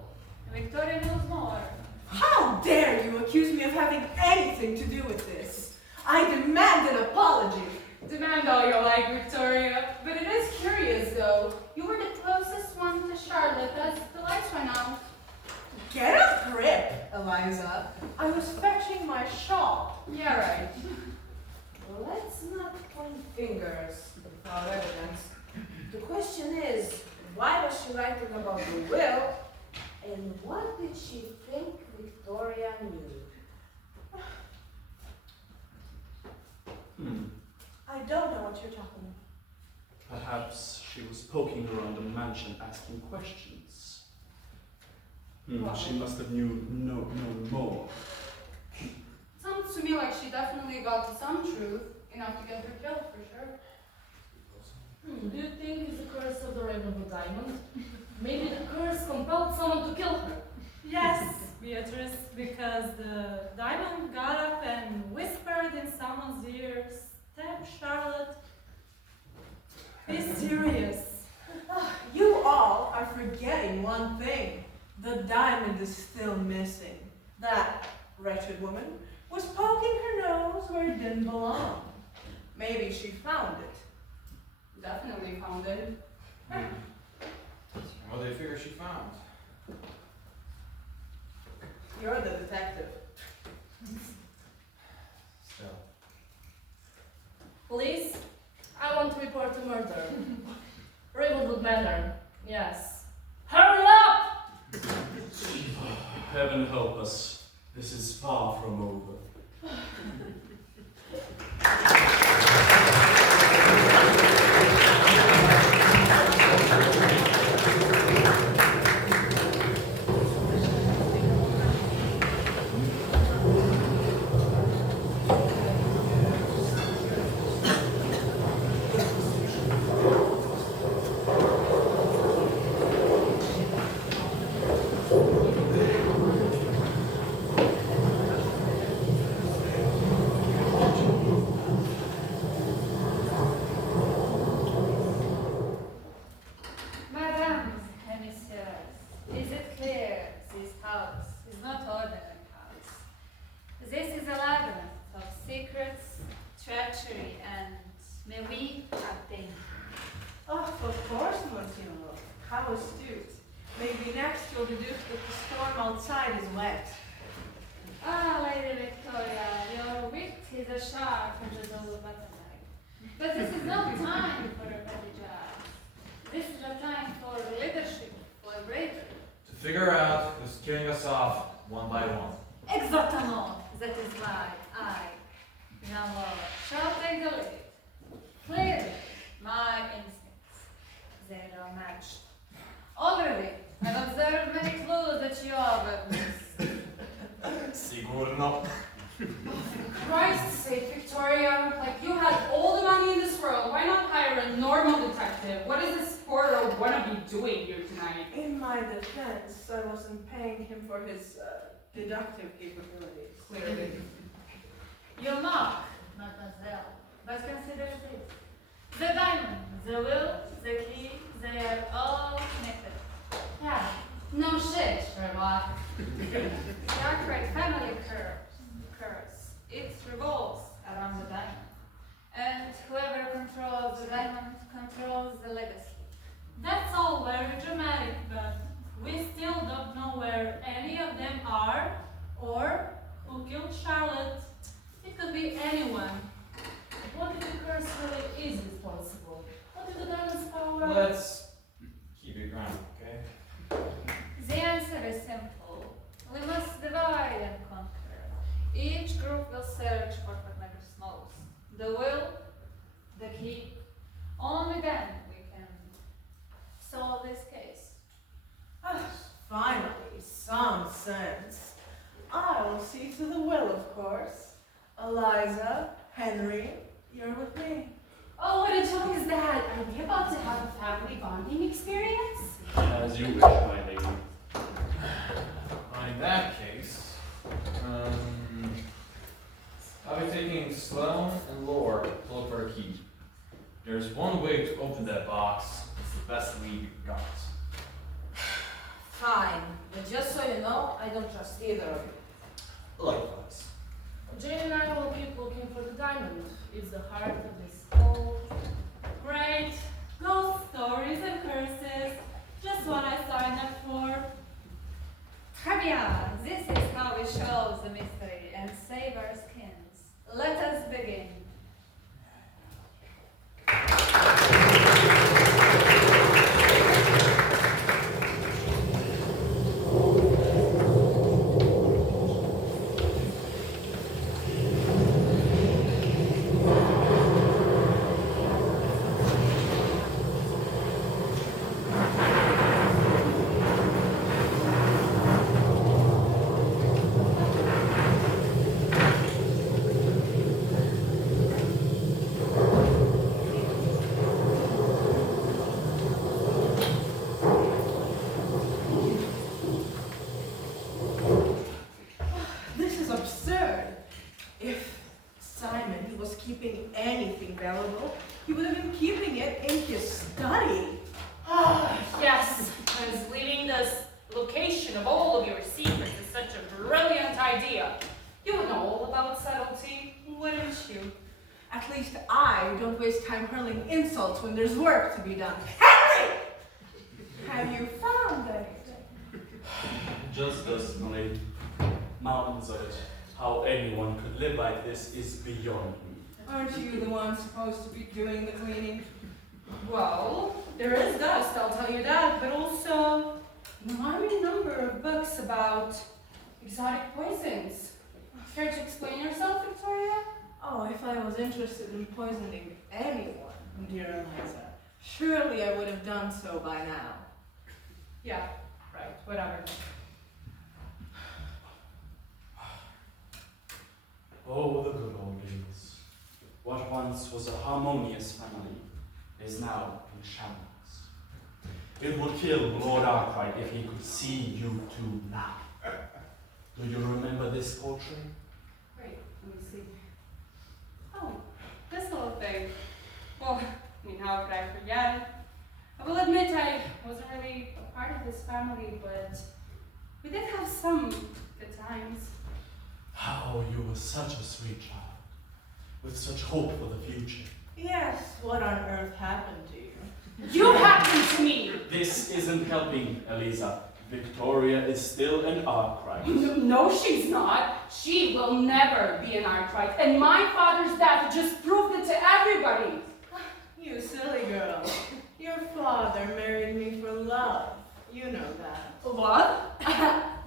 Victoria knows more. How dare you accuse me of having anything to do with this? I demand an apology. Demand all you like, Victoria. But it is curious, though. You were the closest one to Charlotte as the lights went out. Get a grip, Eliza. I was fetching my shawl. Yeah, right. Let's not point fingers without evidence. The question is, why was she writing about the will, and what did she think Victoria knew? I don't know what you're talking about. Perhaps she was poking around the mansion asking questions. She must have known more. Sounds to me like she definitely got to some truth, enough to get her killed for sure. Do you think it's the curse of the Ravenwood Diamond? Maybe the curse compelled someone to kill her. Yes, Beatrice, because the diamond got up and whispered in someone's ear, "Stab Charlotte." Be serious. You all are forgetting one thing. The diamond is still missing. That wretched woman was poking her nose where it didn't belong. Maybe she found it. Definitely found it. What do you figure she found? You're the detective. Still. Police, I want to report a murder. Ravenwood Manor, yes. Hurry up! Heaven help us. This is far from over. Madams and messieurs, is it clear this house is not ordinary house? This is a labyrinth of secrets, treachery, and may we obtain. Oh, of course, Monsieur. How astute. Maybe next you'll deduce that the storm outside is wet. Ah, Lady Victoria, your wit is as sharp as a double butterfly. But this is no time for a petty job. This is a time for leadership, for bravery. To figure out who's killing us off one by one. Exactement. That is why I, now shall take the lead. Clearly, my instincts, they are matched. Already, I've observed many clues that you are witness. Sigurno. Christ's sake, Victoria, like you had all the money in this world, why not hire a normal detective? What is this poor old wannabe doing here tonight? In my defense, I wasn't paying him for his deductive capabilities. Clearly. You mock, mademoiselle, but consider this. The diamond, the will, the key, they are all connected. Yeah, no shit, Sherlock. The Arkwright family curse. It revolves around the diamond. And whoever controls the diamond controls the legacy. That's all very dramatic, but we still don't know where any of them are or who killed Charlotte. It could be anyone. What if the curse really is responsible? What if the diamond's power? Let's keep it grounded, okay? The answer is simple. We must divide and conquer. Each group will search for what matters most. The will, the key. Only then we can solve this case. Finally, some sense. I will see to the will, of course. Eliza, Henry, you're with me. Oh, what a joke is that? Are we about to have a family bonding experience? As you wish, my lady. In that case, I'll be taking Sloane and Lore to look for the key. There's one way to open that box. It's the best lead we've got. Fine, but just so you know, I don't trust either of you. Likewise. Jane and I will keep looking for the diamond. It's the heart of this whole. Great. Ghost stories and curses. Just what I signed up for. Trivia! This is how we solve the mystery and save our skins. Let us begin. This is absurd. If Simon was keeping anything valuable, he would have been keeping it in his study. Yes, because leaving this location of all of your secrets is such a brilliant idea. You would know all about subtlety, wouldn't you? At least I don't waste time hurling insults when there's work to be done. Henry! Have you found anything? Just this, my lady. Mountains of it. How anyone could live like this is beyond me. Aren't you the one supposed to be doing the cleaning? Well, there is dust, I'll tell you that, but also an alarming number of books about exotic poisons. Care to explain yourself, Victoria? Oh, if I was interested in poisoning anyone, dear Eliza, surely I would have done so by now. Yeah, right, whatever. Oh, the good old days. What once was a harmonious family is now in shambles. It would kill Lord Arkwright if he could see you two now. Do you remember this portrait? Wait, let me see. Oh, this little thing. Well, I mean, how could I forget? I will admit I wasn't really a part of this family, but we did have some good times. How you were such a sweet child, with such hope for the future. Yes, what on earth happened to you? You happened to me! This isn't helping, Eliza. Victoria is still an Arkwright. No, she's not. She will never be an Arkwright, and my father's death just proved it to everybody. You silly girl. Your father married me for love. You know that. Love?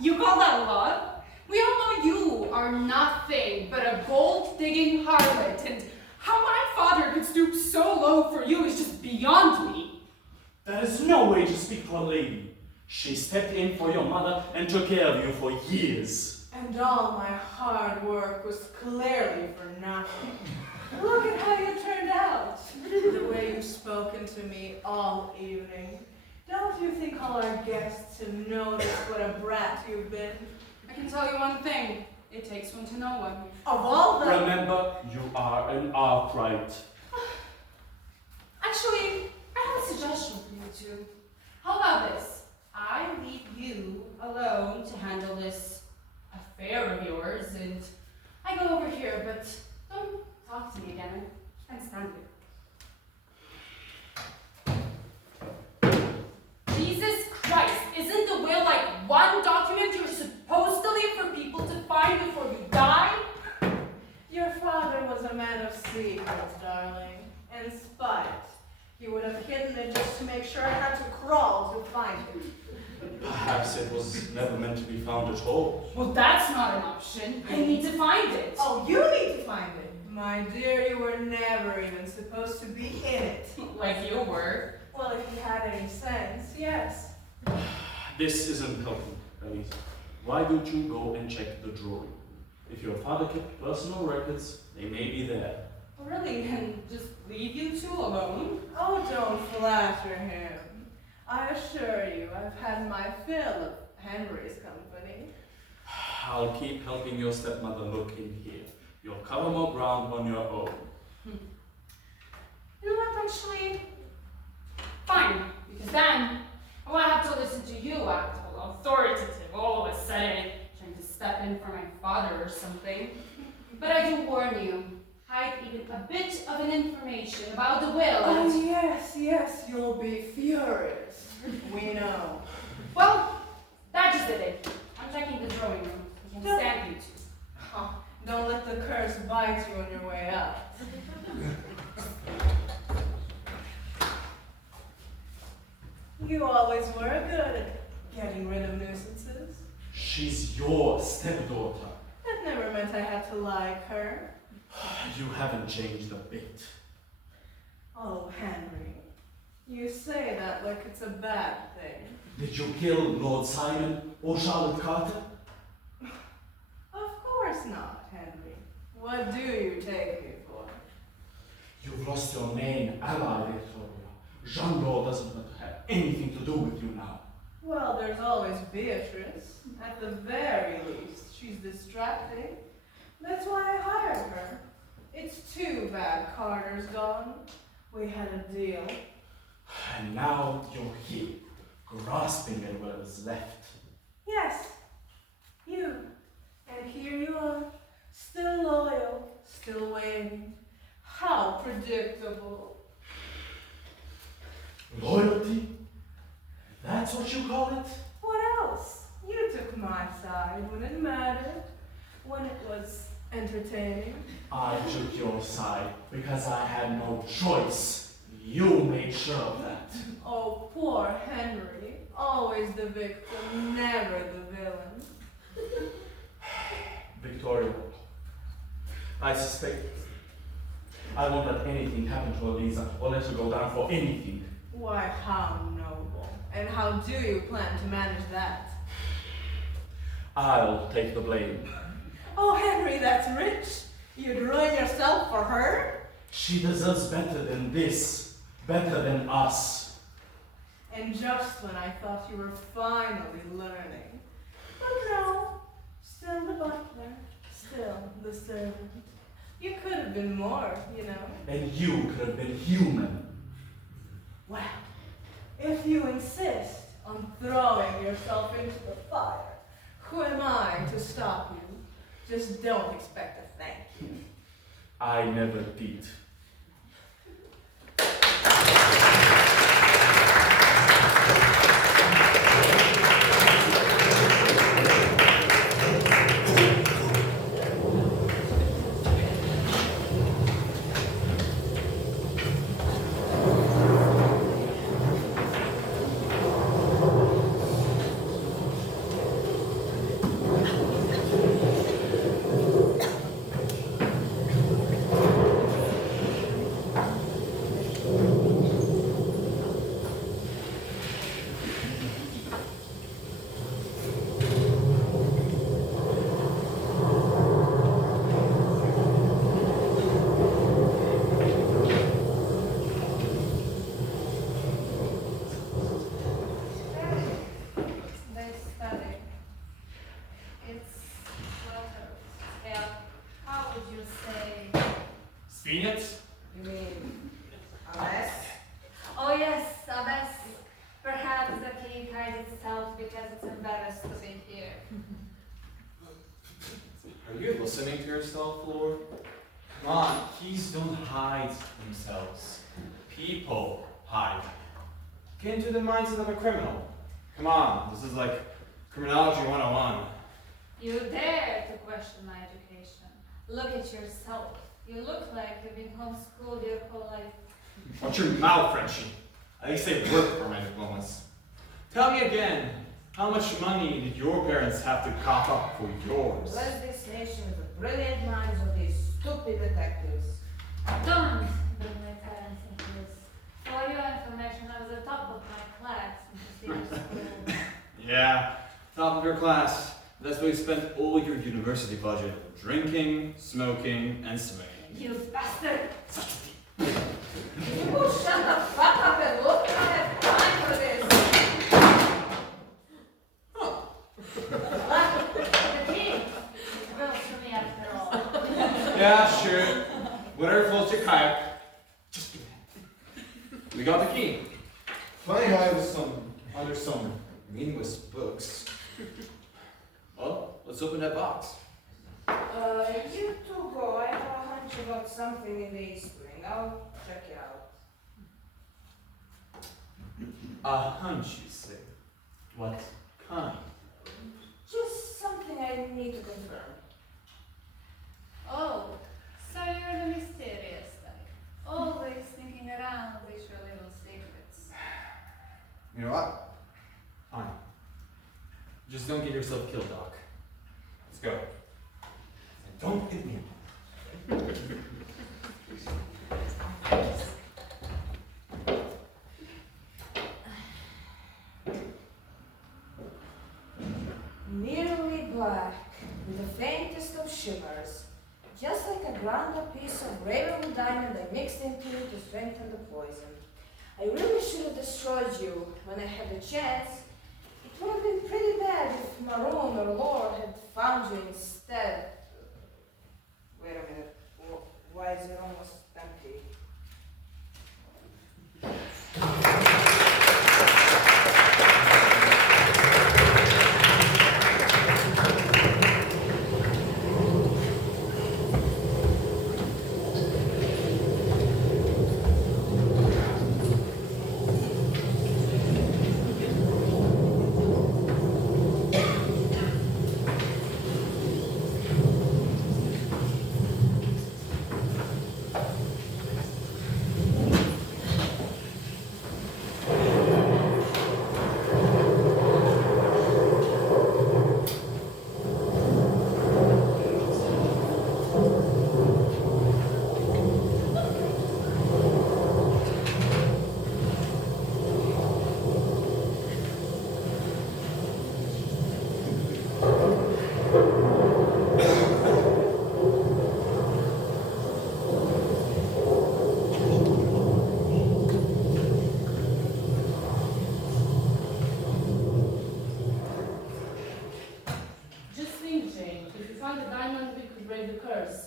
You call that love? We all know you are nothing but a gold-digging harlot, and how my father could stoop so low for you is just beyond me. That is no way to speak to a lady. She stepped in for your mother and took care of you for years. And all my hard work was clearly for nothing. Look at how you turned out. The way you've spoken to me all evening. Don't you think all our guests have noticed what a brat you've been? I can tell you one thing. It takes one to know one. Of all the... Remember, you are an Arkwright. Actually, I have a suggestion for you two. How about this? I leave you alone to handle this affair of yours, and I go over here, but don't talk to me again. I can stand here. Jesus Christ, isn't the will like one document you're supposed to leave for people to find before you die? Your father was a man of secrets, darling, and spite. He would have hidden it just to make sure I had to crawl to find it. Perhaps it was never meant to be found at all. Well, that's not an option. I need to find it. Oh, you need to find it. My dear, you were never even supposed to be in it. Like you were. Well, if you had any sense, yes. This isn't helping, Eliza. Why don't you go and check the drawer? If your father kept personal records, they may be there. Really? And just leave you two alone? Oh, don't flatter him. I assure you, I've had my fill of Henry's company. I'll keep helping your stepmother look in here. You'll cover more ground on your own. You know what, actually? Fine. Because then I won't have to listen to you act all authoritative all of a sudden, trying to step in for my father or something. But I do warn you, hide even a bit of an information about the will. Oh, and- yes, yes, you'll be furious. We know. Well, that just did it. I'm checking the drawing room. I can't No. stand you two. Oh, don't let the curse bite you on your way out. You always were good at getting rid of nuisances. She's your stepdaughter. That never meant I had to like her. You haven't changed a bit. Oh, Henry, you say that like it's a bad thing. Did you kill Lord Simon or Charlotte Carter? Of course not, Henry. What do you take me for? You've lost your main ally, Victoria. Jean-Laure doesn't want to have anything to do with you now. Well, there's always Beatrice. At the very least, she's distracting. That's why I hired her. It's too bad Carter's gone. We had a deal. And now you're here, grasping at whatever's left. Yes, you. And here you are, still loyal, still waiting. How predictable. Loyalty? That's what you call it? What else? You took my side when it mattered, when it was entertaining. I took your side because I had no choice. You made sure of that. Oh, poor Henry. Always the victim, never the villain. Victoria, I suspect I won't let anything happen to Eliza or let her go down for anything. Why, how noble. And how do you plan to manage that? I'll take the blame. Oh, Henry, that's rich. You'd ruin yourself for her? She deserves better than this, better than us. And just when I thought you were finally learning. But no, still the butler, still the servant. You could have been more, you know. And you could have been human. Well, if you insist on throwing yourself into the fire, who am I to stop you? Just don't expect a thank you. I never did. They study. It's yeah. How would you say? Spinach? You mean a mess? Oh yes, a mess. Perhaps the key hides itself because it's embarrassed to be here. Are you listening to yourself, Lord? Come on, keys don't hide themselves. People hide. Get into the mindset of a criminal. Come on, this is like criminology 101. You dare to question my education. Look at yourself. You look like you've been homeschooled your whole life. Watch your mouth, Frenchie. At least they work for my diplomas. Tell me again, how much money did your parents have to cough up for yours? Bless this nation with the brilliant minds of these stupid detectives. Don't bring my parents into this. For your information, I was the top of my class in the senior school. Yeah, top of your class. That's where you spent all your university budget. Drinking, smoking, and swinging. You bastard! You shut the fuck up and look. I don't have time for this. The king! It's real to me after all. Yeah, sure. Whatever floats your kayak. Just do that. We got the key. Funny how I was under some meaningless books. Well, let's open that box. You two go. I have a hunch about something in the East Wing. I'll check it out. A hunch, you say? What kind? Just something I need to confirm. Oh, so you're the mysterious type. Always sneaking around with your little secrets. You know what? Fine. Just don't get yourself killed, Doc. Let's go. And don't hit me. Nearly black, with the faintest of shimmers, just like a ground up piece of Ravenwood Diamond I mixed into it to strengthen the poison. I really should have destroyed you when I had the chance. It would have been pretty bad if Maroon or Lord had found you instead. Wait a minute, why is it almost empty?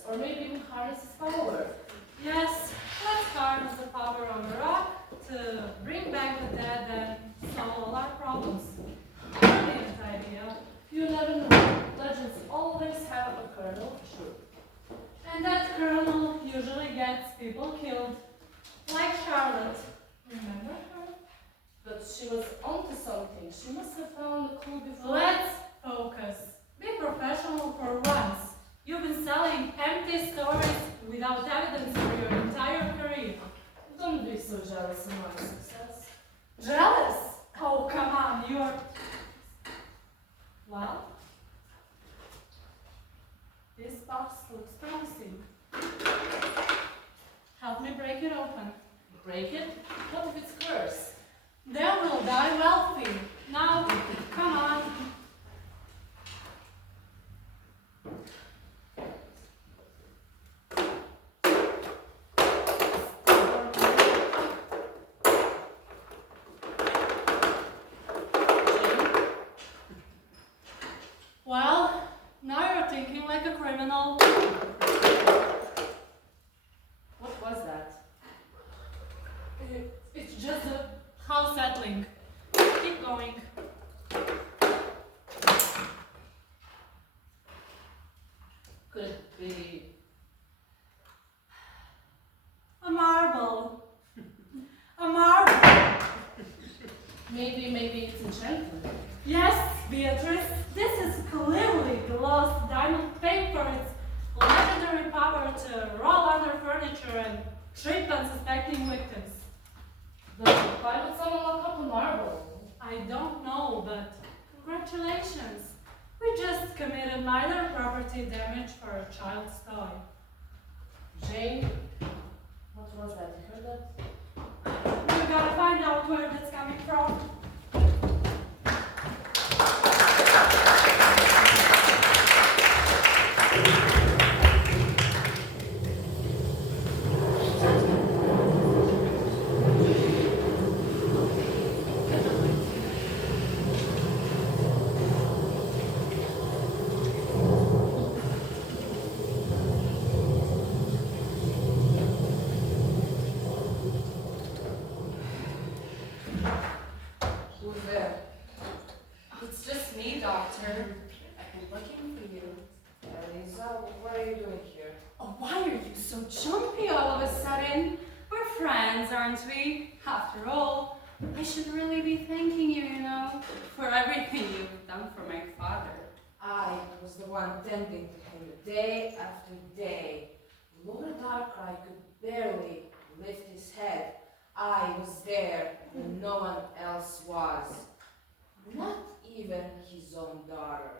Or maybe even harness his power. Yes, let's harness the power on the rock to bring back the dead and solve all our problems. Brilliant idea. You never know. Legends always have a kernel of truth. And that colonel usually gets people killed. Like Charlotte. Remember her? But she was onto something. She must have found a clue before. Let's focus. Be professional for once. You've been selling empty stories without evidence for your entire career. Don't be so jealous of my success. Jealous? Oh, come on, you're... Well, this box looks promising. Help me break it open. Break it? What if it's cursed? They will die wealthy. Now, come on. Well, now you're thinking like a criminal. What was that? It's just a house settling. Keep going. Could it be A marble. A marble. maybe it's enchanted? Yes, Beatrice, this is clearly the lost diamond fame for its legendary power to roll under furniture and trip unsuspecting victims. But why would someone lock up a marble? I don't know, but congratulations. We just committed minor property damage for a child's toy. Jane, what was that? You heard that? We gotta find out where that's coming from. Who's there? It's just me, Doctor. I've been looking for you. There is what are you doing here? Oh, why are you so jumpy all of a sudden? We're friends, aren't we? After all, I should really be thanking you, you know, for everything you've done for my father. I was the one tending to him day after day. Lord Darkrai could barely lift his head. I was there when no one else was. Not even his own daughter.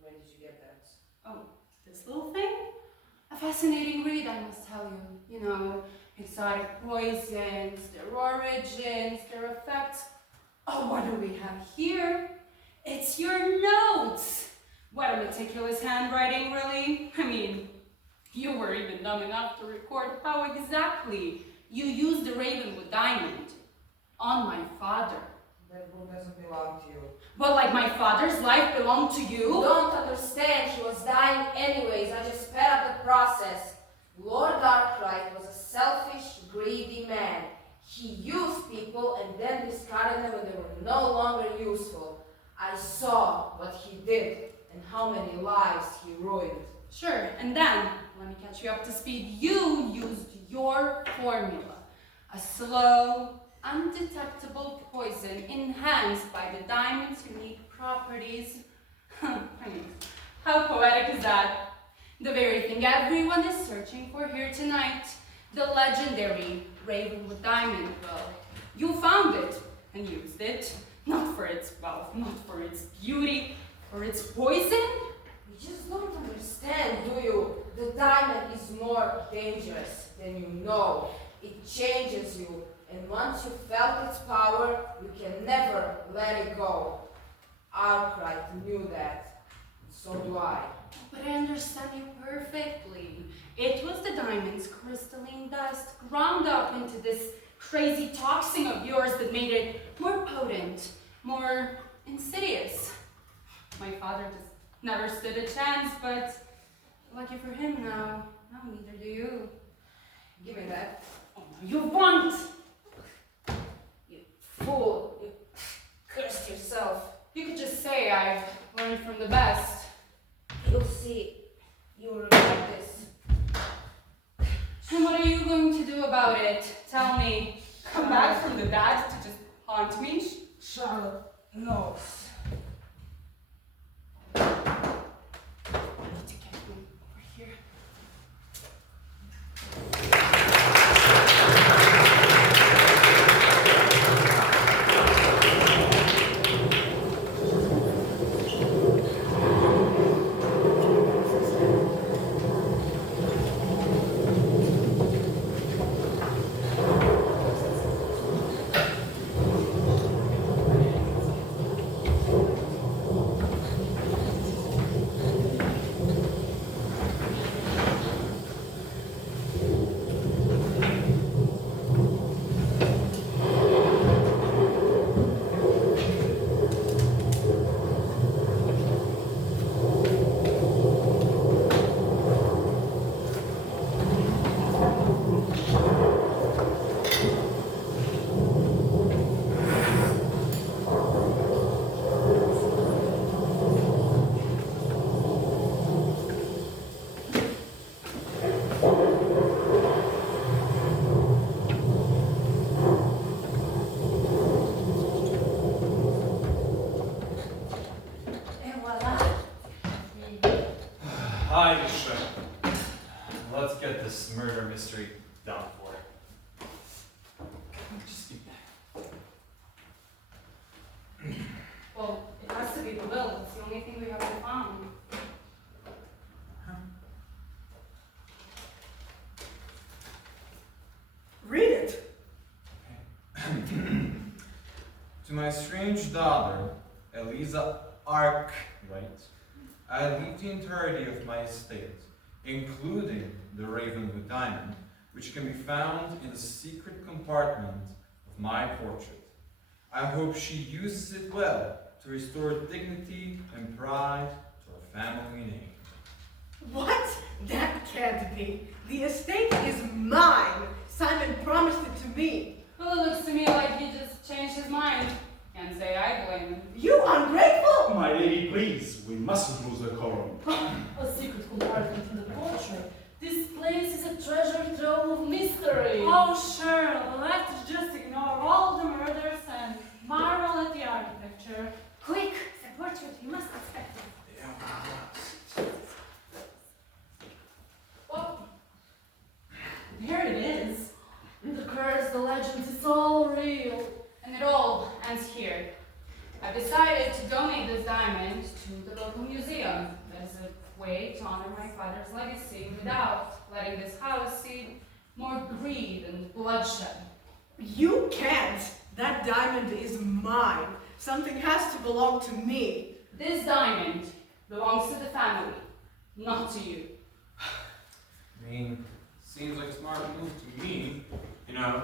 Where did you get that? Oh, this little thing? A fascinating read, I must tell you. You know, exotic poisons, their origins, their effects. Oh, what do we have here? It's your notes! What a meticulous handwriting, really. I mean, you were even dumb enough to record how exactly you used the Ravenwood Diamond on my father. That book doesn't belong to you. But like my father's life belonged to you? You don't understand. He was dying anyways. I just sped up the process. Lord Darkrai was a selfish, greedy man. He used people and then discarded them when they were no longer useful. I saw what he did and how many lives he ruined. Sure, and then, let me catch you up to speed, you used your formula. A slow, undetectable poison enhanced by the diamond's unique properties. I mean, how poetic is that? The very thing everyone is searching for here tonight. The legendary Ravenwood Diamond. Well, you found it and used it. Not for its wealth, not for its beauty, for its poison. You just don't understand, do you? The diamond is more dangerous than you know. It changes you, and once you felt its power, you can never let it go. Arkwright knew that, and so do I. But I understand you perfectly. It was the diamond's crystalline dust ground up into this crazy toxin of yours that made it more potent, more insidious. My father just never stood a chance, but lucky for him now neither do you. Give me that. Oh, no, you won't! You fool. You cursed yourself. You could just say I've learned from the best. You'll see. You'll regret this. And what are you going to do about it? Tell me. Come back from the dead to just haunt me? Charlotte knows. I need to get him over here. Let's get this murder mystery done for. Just keep Well, it has to be the will. It's the only thing we haven't found. Read it. To my strange daughter, Eliza Arkwright, I leave the entirety of my estate, including the Ravenwood Diamond, which can be found in the secret compartment of my portrait. I hope she uses it well to restore dignity and pride to our family name. What? That can't be. The estate is mine. Simon promised it to me. Well, it looks to me like he just changed his mind. Can't say I blame him. You ungrateful! my lady, please. We mustn't lose the decorum. A secret compartment in the portrait. This place is a treasure trove of mystery. Oh, sure, let's just ignore all the murders and marvel at the architecture. Quick, the portrait, you must inspect it. Oh, there it is. The curse, the legend, it's all real. And it all ends here. I've decided to donate this diamond to the local museum as a way to honor my father's legacy without letting this house see more greed and bloodshed. You can't. That diamond is mine. Something has to belong to me. This diamond belongs to the family, not to you. I mean, seems like a smart move to me. You know,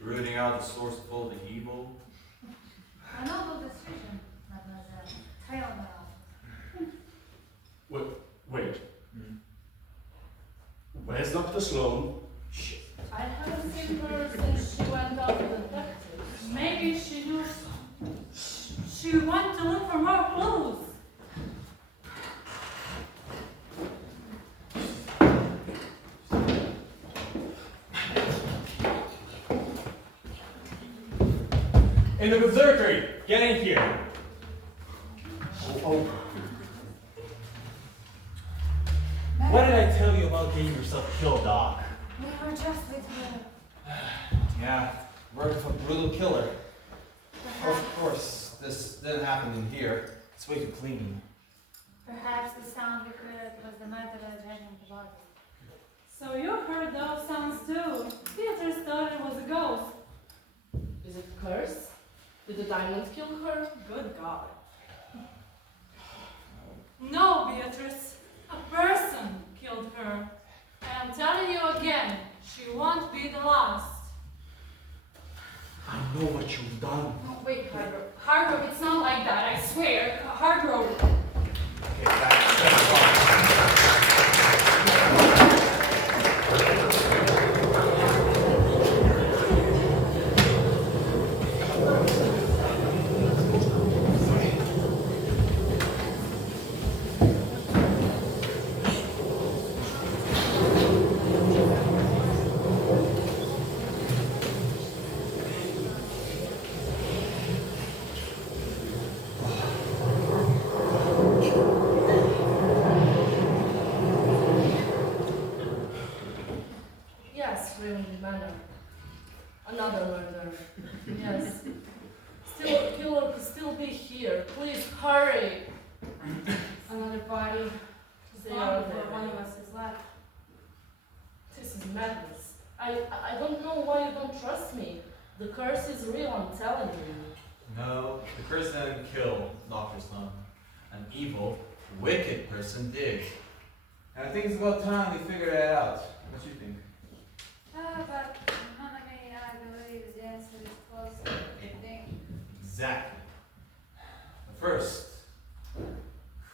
rooting out the source of all the evil. A noble decision, mademoiselle. Tell me. Wait. Where's Dr. Sloan? I haven't seen her since she went out with the detectives. Maybe she knew she wanted to look for more clues. In the observatory! Get in here! Oh. What did I tell you about getting yourself killed, Doc? We were just with her. Yeah, work of a brutal killer. Of course, this didn't happen in here. It's way too clean. Perhaps the sound we heard was the murderer dragging the body. So you heard those sounds too. Theater thought it was a ghost. Is it a curse? Did the diamond kill her? Good God. No, Beatrice. A person killed her. And I'm telling you again, she won't be the last. I know what you've done. Oh, wait, Hargrove. Hargrove, it's not like that, I swear. Hargrove. Okay, that's fine. Yes, Ravenwood Manor. Another murder. Yes. Still, the killer could still be here. Please hurry. Another body. They are Before there. one of us is left. This is madness. I don't know why you don't trust me. The curse is real, I'm telling you. No, the curse didn't kill Dr. Sloan. An evil, wicked person did. And I think it's about time we figured it out. What do you think? But Hanami, I believe the answer is close to the thing. Exactly. But first,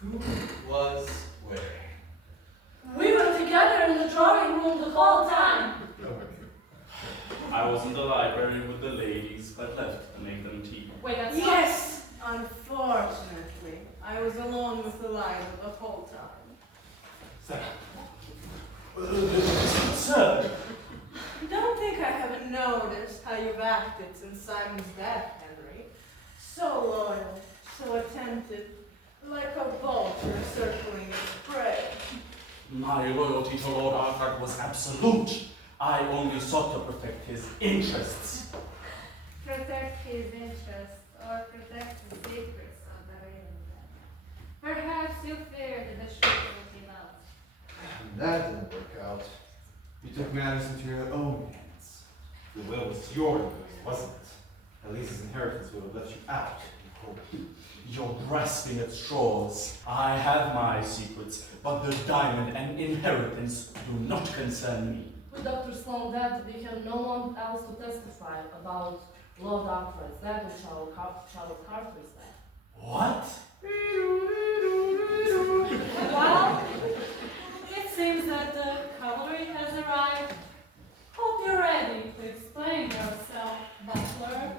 who was where? We were together in the drawing room the whole time. I was in the library with the ladies, but left to make them tea. Wait, that's Yes! Unfortunately, I was alone with Eliza the whole time. Sir! Don't think I haven't noticed how you've acted since Simon's death, Henry. So loyal, so attentive, like a vulture circling its prey. My loyalty to Lord Arthur was absolute. I only sought to protect his interests. Protect his interests or protect the secrets of the Ravenwood. Perhaps you feared that the truth would be known. That didn't work out. You took matters into your own hands. The will was your will, wasn't it? At least his inheritance would have left you out. You're grasping at straws. I have my secrets, but the diamond and inheritance do not concern me. With Dr. Sloan dead, we have no one else to testify about Lord Arthur's death or Charles Hartley's death. What? Well, it seems that the cavalry has arrived. Hope you're ready to explain yourself, Butler.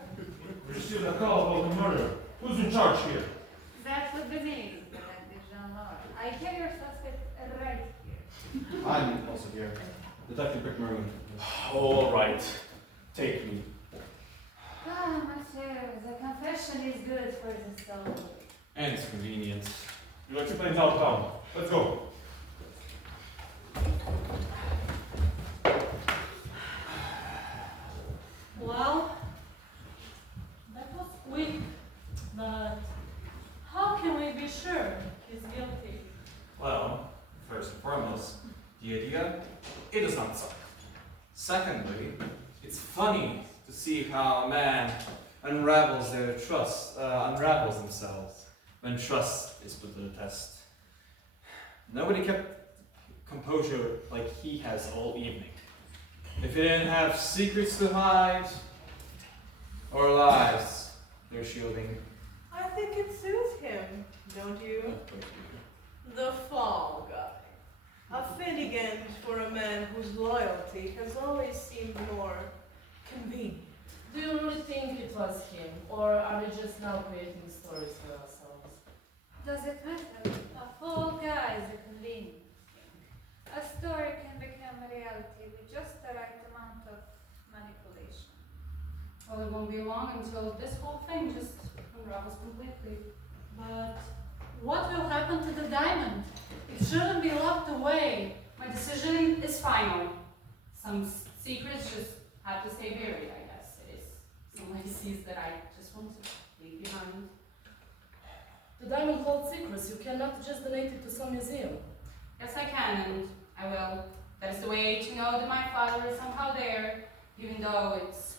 We received a call about the murder. Who's in charge here? That would beginning, Detective Jean-Laurent. I hear your suspect right here. I'm also here. Detective Brickmaroon. All right, take me. Ah, monsieur, the confession is good for the soul. And it's convenient. You'll explain how to come. Let's go. Well, that was quick, but how can we be sure he's guilty? Well, first and foremost, the idea, it does not suck. Secondly, it's funny to see how a man unravels themselves when trust is put to the test. Nobody kept composure like he has all evening. If he didn't have secrets to hide, or lies they're shielding. I think it suits him, don't you? The fall guy. A fitting end for a man whose loyalty has always seemed more convenient. Do you really think it was him, or are we just now creating stories for ourselves? Does it matter? A full guy is a convenient thing. A story can become a reality with just the right amount of manipulation. Well, it won't be long until this whole thing just unravels completely. But what will happen to the diamond? It shouldn't be locked away. My decision is final. Some secrets just have to stay buried, I guess. It is some legacies that I just want to leave behind. The diamond holds secrets. You cannot just donate it to some museum. Yes, I can, and I will. That is the way to know that my father is somehow there, even though it's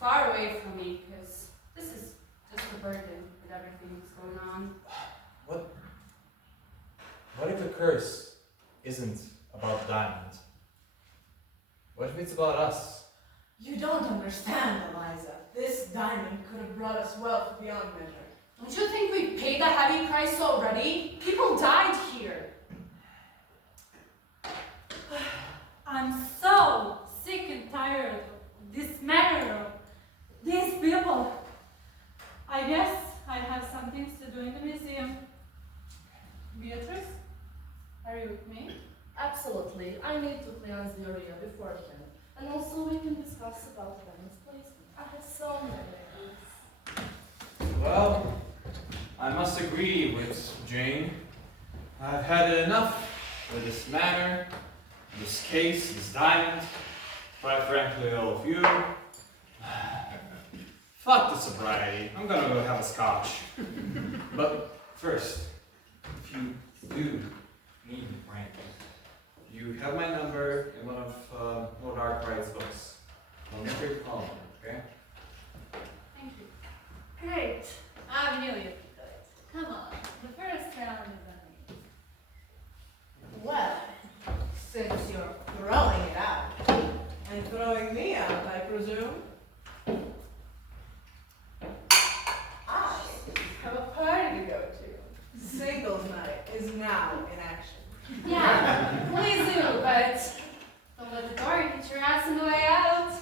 far away from me, because this is just a burden with everything that's going on. What if the curse isn't about the diamond? What if it's about us? You don't understand, Eliza. This diamond could have brought us wealth beyond measure. Don't you think we paid a heavy price already? People died here. I'm so sick and tired of this matter of these people. I guess I have some things to do in the museum. Beatrice, are you with me? Absolutely. I need to cleanse the area beforehand. And also we can discuss about the diamond's placement. I have so many ideas. Well, I must agree with Jane. I've had enough with this matter, this case, this diamond, quite frankly, all of you. Fuck the sobriety. I'm gonna go have a scotch. But first, if you do need me for anything, you have my number in one of Lord Arkwright's books. I'll never call him, okay? Thank you. Great. I knew you could do it. Come on. The first round is on me. Well, since you're throwing it out, and throwing me out, I presume, I have a party to go to. Singles night is now in action. Yeah, please do, but don't let the door hit your ass on the way out.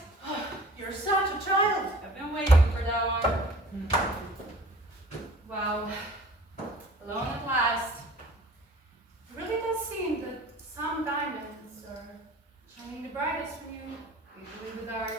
You're such a child. I've been waiting for that one. Well, alone at last. It really does seem that some diamonds are shining the brightest when you leave in the dark.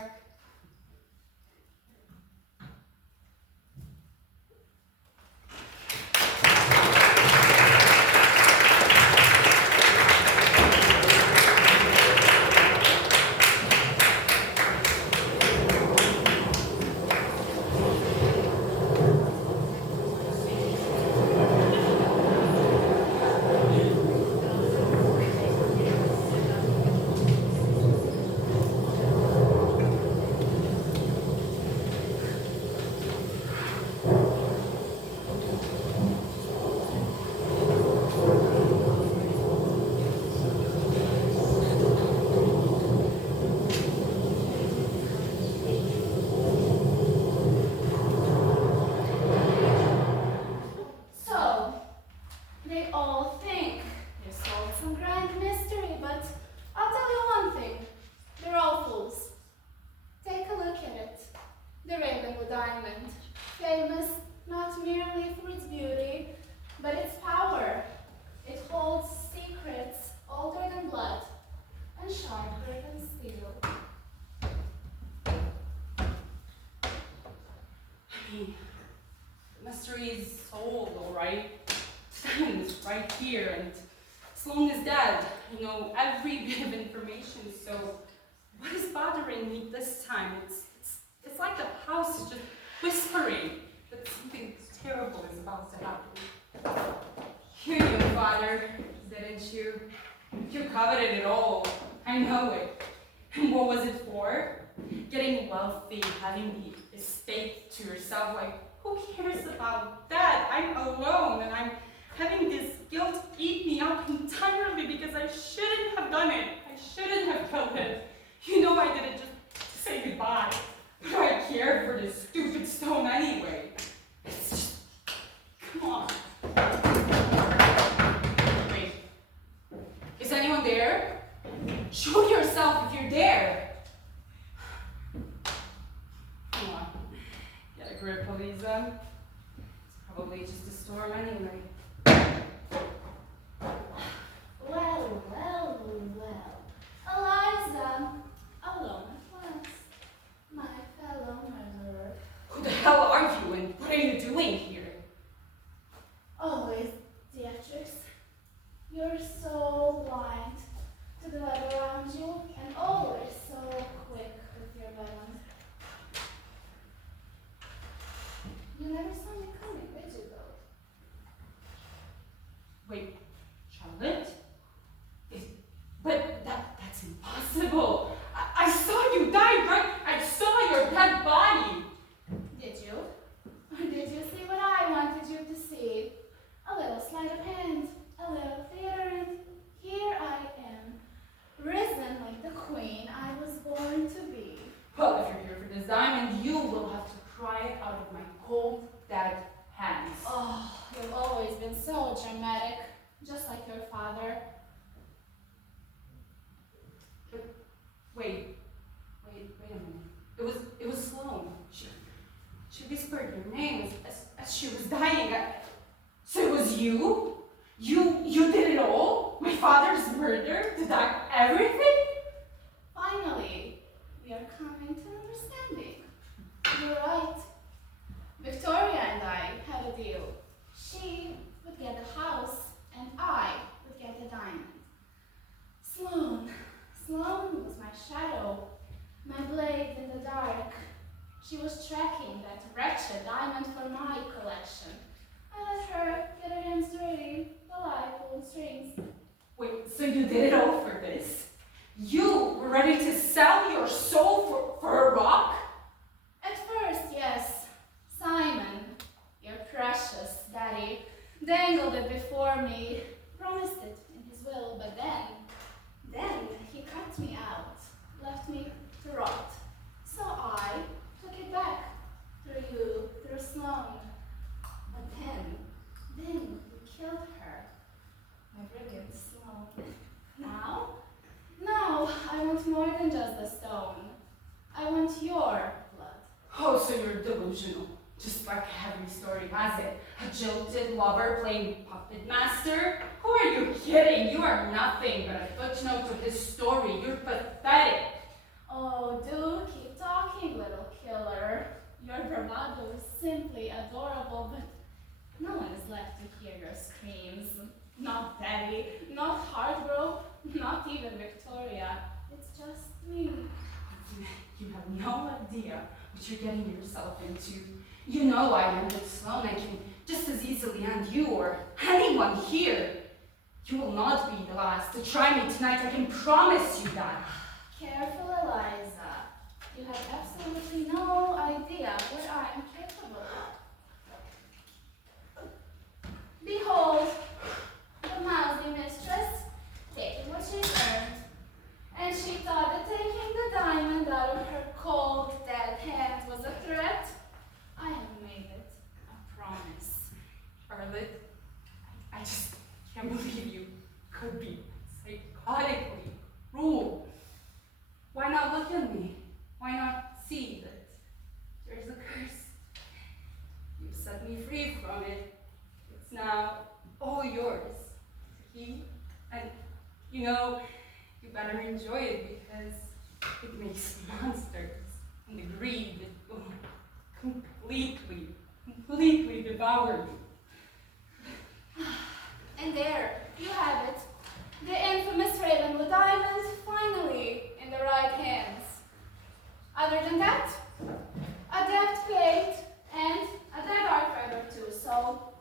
Diamond is right here, and Sloane is dead. I know every bit of information, so what is bothering me this time? It's like the house is just whispering that something terrible is about to happen. Here you, Father, didn't you? You coveted it all. I know it. And what was it for? Getting wealthy, having the estate to yourself. Like, who cares about that? I'm alone, and I'm having this guilt eat me up entirely because I shouldn't have done it. I shouldn't have killed it. You know I did it just to say goodbye. But I cared for this stupid stone anyway. It's just... Come on. Wait. Is anyone there? Show yourself if you're there. Come on. Get a grip, Eliza. It's probably just a storm anyway. Well, well, well. Eliza, alone at last. My fellow murderer. Who the hell are you and what are you doing here? Always, Dearest. You're so blind to the weather around you and always so quick with your balance. You never saw me coming, did you, though? Wait, Charlotte? But that's impossible. I saw you die, right? I saw your dead body. Did you? Or did you see what I wanted you to see? A little sleight of hand, a little theater, and here I am, risen like the queen I was born to be. Well, if you're here for this diamond, you will have to pry it out of my cold, dead hands. Oh, you've always been so dramatic, just like your father. Wait a minute. It was Sloane. She whispered your name as she was dying. So it was you? You did it all? My father's murder? Did everything? Finally, we are coming to an understanding. You're right. Victoria and I had a deal. She would get the house, and I would get the diamond. Sloane was my shadow, my blade in the dark. She was tracking that wretched diamond for my collection. I let her get her hands dirty, the light pulled strings. Wait, so you did it all for this? You were ready to sell your soul for a rock? At first, yes. Simon, your precious daddy, dangled it before me, promised it in his will, but then he cut me out, left me to rot. So I took it back, through you, through Sloane. But then you killed her, my brilliant Sloane. Now I want more than just the stone. I want your blood. Oh, so you're delusional. Just like every story has it. A jilted lover playing puppet master? Who are you kidding? You are nothing but a footnote to his story. You're pathetic. Oh, do keep talking, little killer. Your bravado is simply adorable, but no one is left to hear your screams. Not Daddy, not Hardbro, not even Victoria. It's just me. You have no idea what you're getting yourself into. You know I ended Sloane. I can just as easily end you or anyone here. You will not be the last to try me tonight. I can promise you that. Careful, Eliza. You have absolutely no idea what I am capable of. Behold, the mousy mistress, taking what she's earned. And she thought that taking the diamond out of her cold, dead hands was a threat. I have made it a promise. Charlotte, I just can't believe you could be psychotically cruel. Why not look at me? Why not see that there's a curse? You've set me free from it. It's now all yours to keep. And you know, you better enjoy it because it makes monsters. And the greed will completely devour you. And there, you have it. The infamous Ravenwood Diamond, finally in the right hands. Other than that, a dead plate and a dead archiver too. So,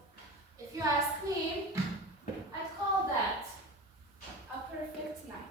if you ask me, I'd call that a perfect night.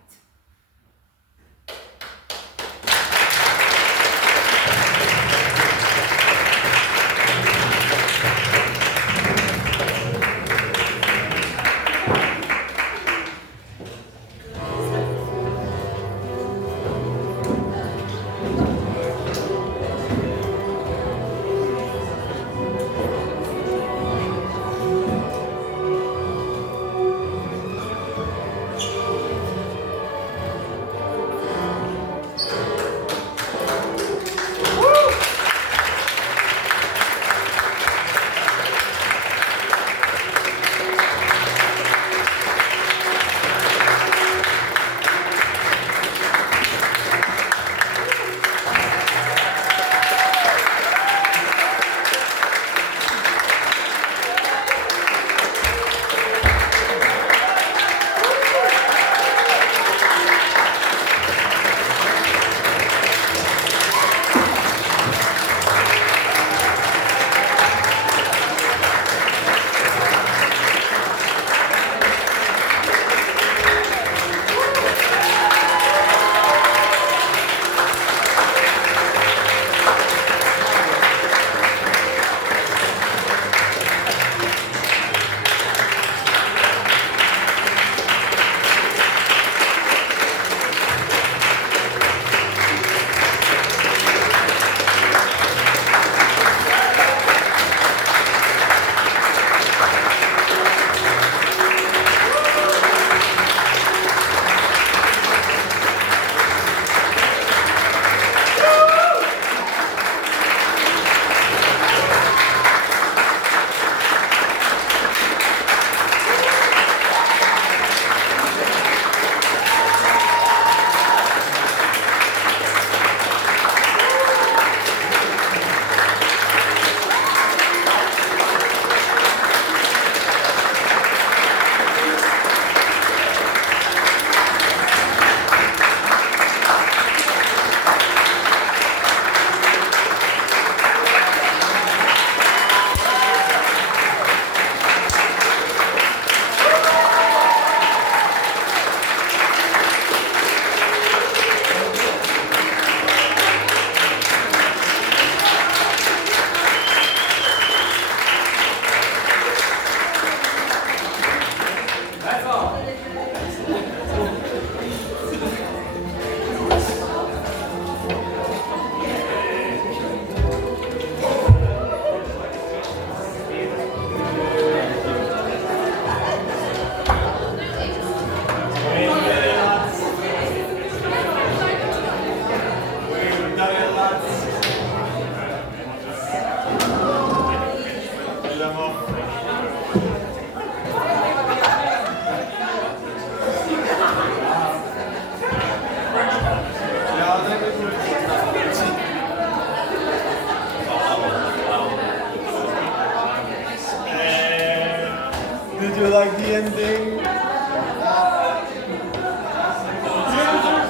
Did you like the ending?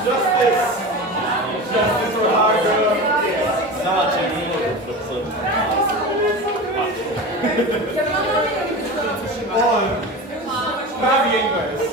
Justice! Justice for Margot! On! Bawi English!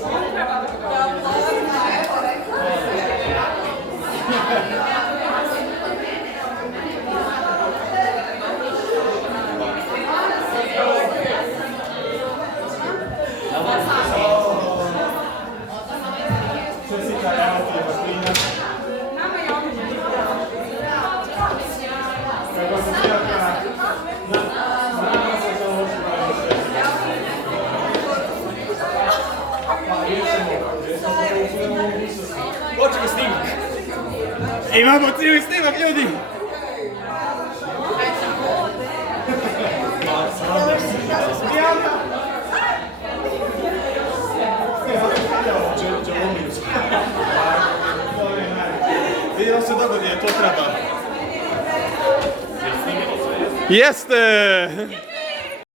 Hoćemo snimak! Imamo cijeli snimak, ljudi! Vidimo se dobro gdje to treba. Jeste!